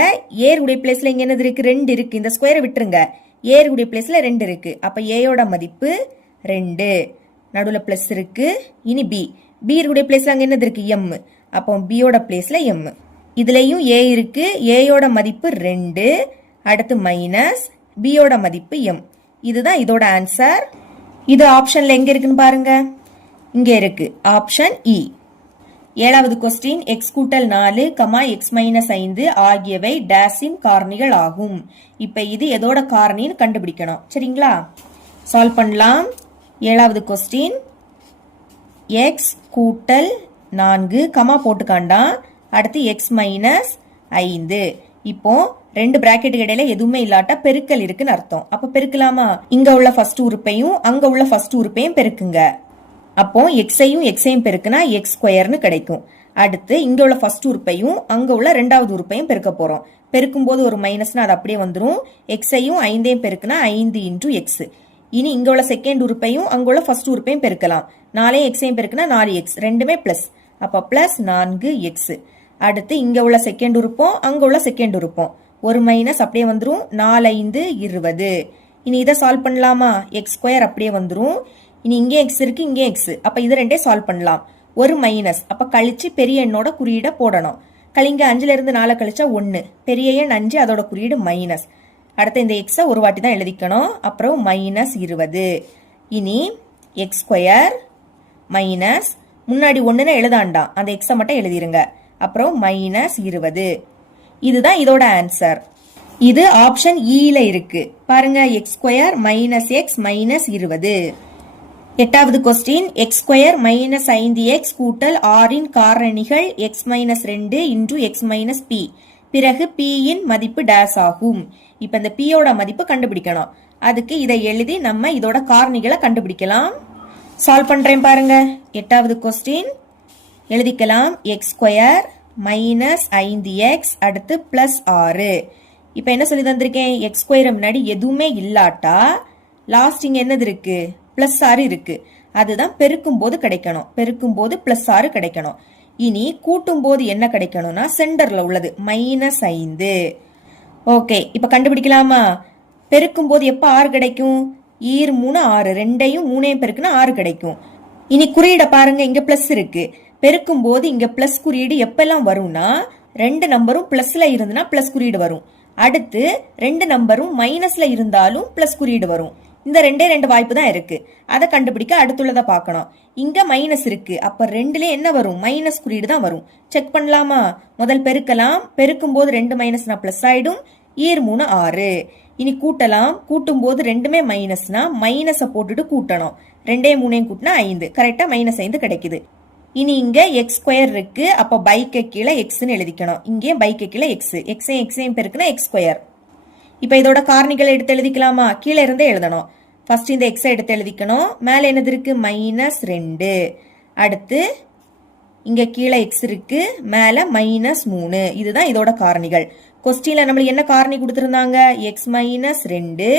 ஏருடைய பிளேஸ்ல இங்க என்னது இருக்கு? 2 இருக்கு. இந்த ஸ்கொயரை விட்டுருங்க, ஏருடைய பிளேஸ்ல 2 இருக்கு, அப்ப ஏயோட மதிப்பு 2. நடுவுல பிளஸ் இருக்கு. இனி பி, பி உடைய பிளேஸ்ல அங்க என்னது இருக்கு? எம். அப்போ பியோட பிளேஸ்ல எம். இதுலயும் ஏ இருக்கு, ஏயோட மதிப்பு 2. அடுத்து மைனஸ் பியோட மதிப்பு எம். இதுதான் இதோட ஆன்சர். இது ஆப்ஷன்ல எங்க இருக்குன்னு பாருங்க, இங்க இருக்கு, ஆப்ஷன் இ. 7வது கொஸ்டின், எக்ஸ் கூட்டல் 4 கமா எக்ஸ் மைனஸ் 5 ஆகியவை டேஸின் காரணிகள் ஆகும். இப்ப இது எதோட காரணின்னு கண்டுபிடிக்கணும். சரிங்களா? சால்வ் பண்ணலாம். 7வது கொஸ்டின், எக்ஸ் கூட்டல் 4 கமா போட்டுக்காண்டா, அடுத்து எக்ஸ் மைனஸ் 5. இப்போ 2 பிராக்கெட்டுக்கு இடையில எதுவுமே இல்லாட்டா பெருக்கல் இருக்குன்னு அர்த்தம். அப்ப பெருக்கலாமா? இங்க உள்ள ஃபர்ஸ்ட் உறுப்பையும் அங்க உள்ள ஃபர்ஸ்ட் உறுப்பையும் பெருக்குங்க. அப்போ எக்ஸையும் எக்ஸையும் பெருக்குனா எக்ஸ் ஸ்கொயர்னு கிடைக்கும். அடுத்து இங்க உள்ள ஃபர்ஸ்ட் உறுப்பையும் அங்க உள்ள 2வது உறுப்பையும் பெருக்க போறோம். பெருக்கும் போது ஒரு மைனஸ்னா அது அப்படியே வந்துடும். எக்ஸையும் 5ஐயும் பெருக்குனா 5 இன்டூ எக்ஸ். இனி இங்க உள்ள செகண்ட் உறுப்பையும் அங்க உள்ள ஃபர்ஸ்ட் உறுப்பையும் பெருக்கலாம். 4ஐயும் எக்ஸையும் பெருக்குனா 4x, ரெண்டுமே பிளஸ், அப்ப பிளஸ் 4x. அடுத்து இங்க உள்ள செகண்ட் உறுப்பும் அங்க உள்ள செகண்ட் உறுப்பும் ஒரு மைனஸ் அப்படியே வந்துரும், 4 5 20. இனி இதை சால்வ் பண்ணலாமா? எக்ஸ் ஸ்கொயர் அப்படியே வந்துரும். இனி இங்கே எக்ஸ் இருக்கு, இங்கே எக்ஸ், அப்ப இது ரெண்டே சால்வ் பண்ணலாம். ஒரு மைனஸ், அப்ப கழிச்சு பெரிய எண்ணோட குறியீட போடணும். கழிங்க 5ல இருந்து 4 கழிச்சா 1, பெரிய எண் 5, அதோட குறியீடு மைனஸ். அடுத்து இந்த எக்ஸ ஒரு வாட்டி தான் எழுதிக்கணும், அப்புறம் மைனஸ் 20. இனி எக்ஸ் ஸ்கொயர் மைனஸ் முன்னாடி 1ன்னு எழுதாண்டாம், அந்த எக்ஸை மட்டும் எழுதிருங்க. அப்புறம் -20. இதுதான் இதோட ஆன்சர். இது ஆப்ஷன் ஈல இருக்கு பாருங்க. x² - x -20. 8வது கொஸ்டின் x² - 5x கூட்டல் r இன் காரணிகள் x - 2 × x - p. பிறகு p இன் மதிப்பு டேஸ் ஆகும். இப்ப இந்த p யோட மதிப்பு கண்டுபிடிக்கணும். அதுக்கு இதை எழுதி நம்ம இதோட காரணிகளை கண்டுபிடிக்கலாம். சால்வ் பண்றேன் பாருங்க. 8வது கொஸ்டின் எழுதிக்கலாம். x² - 5x அடுத்து +6. இப்ப என்ன சொல்லி தந்திருக்கேன், x² முன்னாடி எதுவுமே இல்லாட்டா லாஸ்ட் இங்க என்னது இருக்கு, +6 இருக்கு. அதுதான் பெருக்கும் போது கிடைக்கணும். பெருக்கும் போது +6 கிடைக்கணும். இனி கூட்டும் போது என்ன கிடைக்கணும்னா சென்டர்ல உள்ளது -5. ஓகே, இப்ப கண்டுபிடிக்கலாமா? பெருக்கும் போது எப்ப 6 கிடைக்கும்? 3 6, 2யும் 3யும் பெருக்குனா 6 கிடைக்கும். இனி குறியீட பாருங்க, இங்க பிளஸ் இருக்கு. பெருக்கும் போது இங்க பிளஸ் குறியீடு எப்பெல்லாம் வரும்னா 2 நம்பரும் பிளஸ்ல இருந்துனா பிளஸ் குறியீடு வரும். அடுத்து 2 நம்பரும் மைனஸ்ல இருந்தாலும் பிளஸ் குறியீடு வரும். இந்த 2 வாய்ப்பு தான் இருக்கு. அதை கண்டுபிடிக்க அடுத்துள்ளதை பார்க்கணும். இங்க மைனஸ் இருக்கு, அப்ப 2ல என்ன வரும்? மைனஸ் குறியீடு தான் வரும். செக் பண்ணலாமா? முதல் பெருக்கலாம். பெருக்கும் போது 2 மைனஸ்னா பிளஸ் ஆயிடும். 3 6. இனி கூட்டலாம். கூட்டும் போது 2மே மைனஸ்னா மைனஸை போட்டுட்டு கூட்டணும். 2 3 கூட்டினா 5. கரெக்டா -5 கிடைக்குது. இனி இங்க x² இருக்கு, அப்ப பைக்கு கீழே எக்ஸ்ன்னு எழுதிக்கணும். இங்கே பைக்கு கீழே எக்ஸ், எக்ஸையும் பெருக்குனா x². இப்ப இதோட காரணிகளை எடுத்து எழுதிக்கலாமா? கீழே இருந்தே எழுதணும். ஃபர்ஸ்ட் இந்த எக்ஸை எடுத்து எழுதிக்கணும். மேல என்னது இருக்கு? -2. அடுத்து இங்க கீழே எக்ஸ் இருக்கு, மேல -3. இதுதான் இதோட காரணிகள். கொஸ்டின்ல நம்மளுக்கு என்ன காரணி கொடுத்திருந்தாங்க? x - 2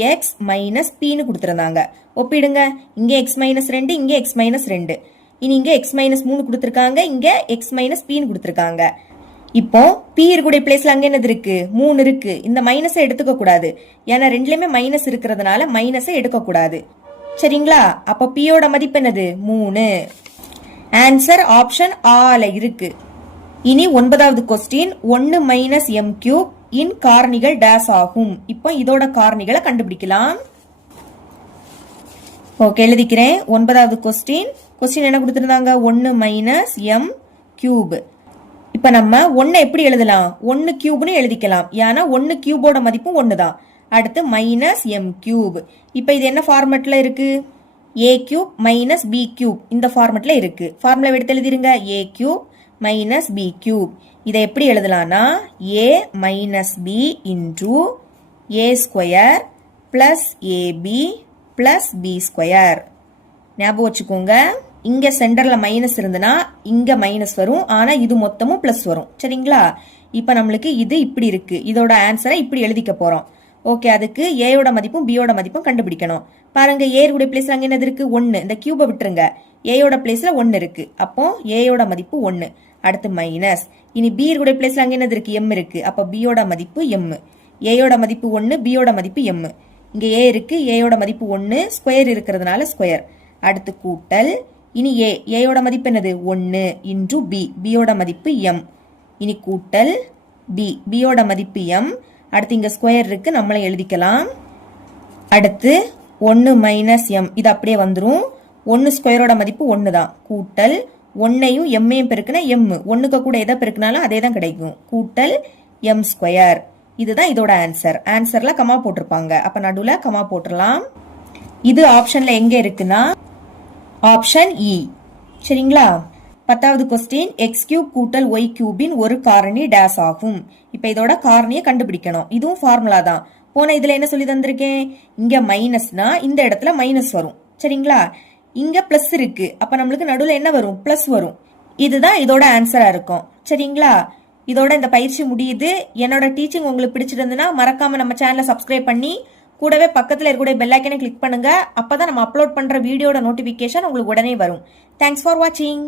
× x - p ன்னு கொடுத்திருந்தாங்க. ஒப்பிடுங்க. இங்க x - 2, இங்க x - 2. இனி இங்க x - 3 கொடுத்திருக்காங்க, இங்க x - p ன்னு கொடுத்திருக்காங்க. இப்போ p இருக்கக்கூடிய பிளேஸ்ல அங்க என்னது இருக்கு? 3 இருக்கு. இந்த மைனஸை எடுத்துக்க கூடாது, ஏன்னா 2லயுமே மைனஸ் இருக்கிறதுனால மைனஸை எடுக்க கூடாது. சரிங்களா? அப்ப p யோட மதிப்பு என்னது? 3. ஆன்சர் ஆப்ஷன் ஆல இருக்கு. இனி 9வது கொஸ்டின் 1 - m³ இன் காரணிகள் டேஸ் ஆகும். இப்போ இதோட காரணிகளை கண்டுபிடிக்கலாம். ஓகே, எழுதிக்கிறேன். 9வது கொஸ்டின் என்ன கொடுத்திருந்தாங்க? 1 - m³. இப்ப நம்ம 1 எப்படி எழுதலாம்? 1³ எழுதிக்கலாம், ஏன்னா 1³ மதிப்பும் 1 தான். அடுத்து -m³. இப்ப இது என்ன ஃபார்மட்ல இருக்கு? a³ - b³ இந்த ஃபார்மட்ல இருக்கு. ஃபார்முலா எடுத்து எழுதிருங்க. a³ - b³. இதை எப்படி எழுதலாம்னா a - b × a² + ab + b². ஞாபகம் வச்சுக்கோங்க. இங்க சென்டர்ல மைனஸ் இருந்தனா இங்க மைனஸ் வரும், ஆனா இது மொத்தமும் பிளஸ் வரும். சரிங்களா? இப்ப நம்மளுக்கு இது இப்படி இருக்கு. இதோட ஆன்சரை இப்படி எழுதிக்க போறோம். ஓகே, அதுக்கு a யோட மதிப்பும் b யோட மதிப்பும் கண்டுபிடிக்கணும். பாருங்க, a யோட பிளேஸ்ல அங்க என்னது இருக்கு? 1. இந்த கியூபை விட்டுருங்க. a யோட பிளேஸ்ல 1 இருக்கு, அப்போ a யோட மதிப்பு 1. அடுத்து மைனஸ். இனி b யோட பிளேஸ்ல அங்க என்னது இருக்கு? m இருக்கு, அப்ப b யோட மதிப்பு m. a யோட மதிப்பு 1, b யோட மதிப்பு m. இங்க a இருக்கு, a யோட மதிப்பு 1, ஸ்கொயர் இருக்கிறதுனால ஸ்கொயர். அடுத்து கூட்டல். இனி a யோட மதிப்பு என்னது? 1 × b, b யோட மதிப்பு m. இனி கூட்டல் b யோட மதிப்பு m. அடுத்து இங்க ஸ்கொயர் இருக்கு, நம்மளே எழுதிக்கலாம். அடுத்து 1 - m, இது அப்படியே வந்துரும். 1 ஸ்கொயரோட மதிப்பு 1 தான். கூட்டல் 1ஐயும் m-ஐயும் பெருக்குனா m, 1க்கு கூட எதை பெருக்குனாலும் அதே தான் கிடைக்கும். கூட்டல் m². இதுதான் இதோட ஆன்சர். ஆன்சர்ல கமா போட்டிருப்பாங்க, அப்ப நடுவுல கமா போட்டுடலாம். இது ஆப்ஷன்ல எங்க இருக்குன்னா ஆப்ஷன் இ. சரிங்களா? 10வது கொஸ்டின் x³ கூட்டல் y³ இன் ஒரு காரணி டேஸ் ஆகும். இப்ப இதோட காரணியை கண்டுபிடிக்கணும். இதுவும் ஃபார்முலா தான். போன இதுல என்ன சொல்லி தந்திருக்கேன்? இங்க மைனஸ்னா இந்த இடத்துல மைனஸ் வரும். சரிங்களா? இங்க பிளஸ் இருக்கு, அப்ப நம்மளுக்கு நடுவுல என்ன வரும்? பிளஸ் வரும். இதுதான் இதோட ஆன்சரா இருக்கும். சரிங்களா? இதோட இந்த பயிற்சி முடியுது. என்னோட டீச்சிங் உங்களுக்கு பிடிச்சிருந்ததுன்னா மறக்காம நம்ம சேனலை சப்ஸ்கிரைப் பண்ணி கூடவே பக்கத்துல இருக்கக்கூடிய பெல் ஐக்கனை கிளிக் பண்ணுங்க. அப்பதான் நம்ம அப்லோட் பண்ற வீடியோட நோட்டிபிகேஷன் உங்களுக்கு உடனே வரும். தேங்க்ஸ் ஃபார் வாட்சிங்.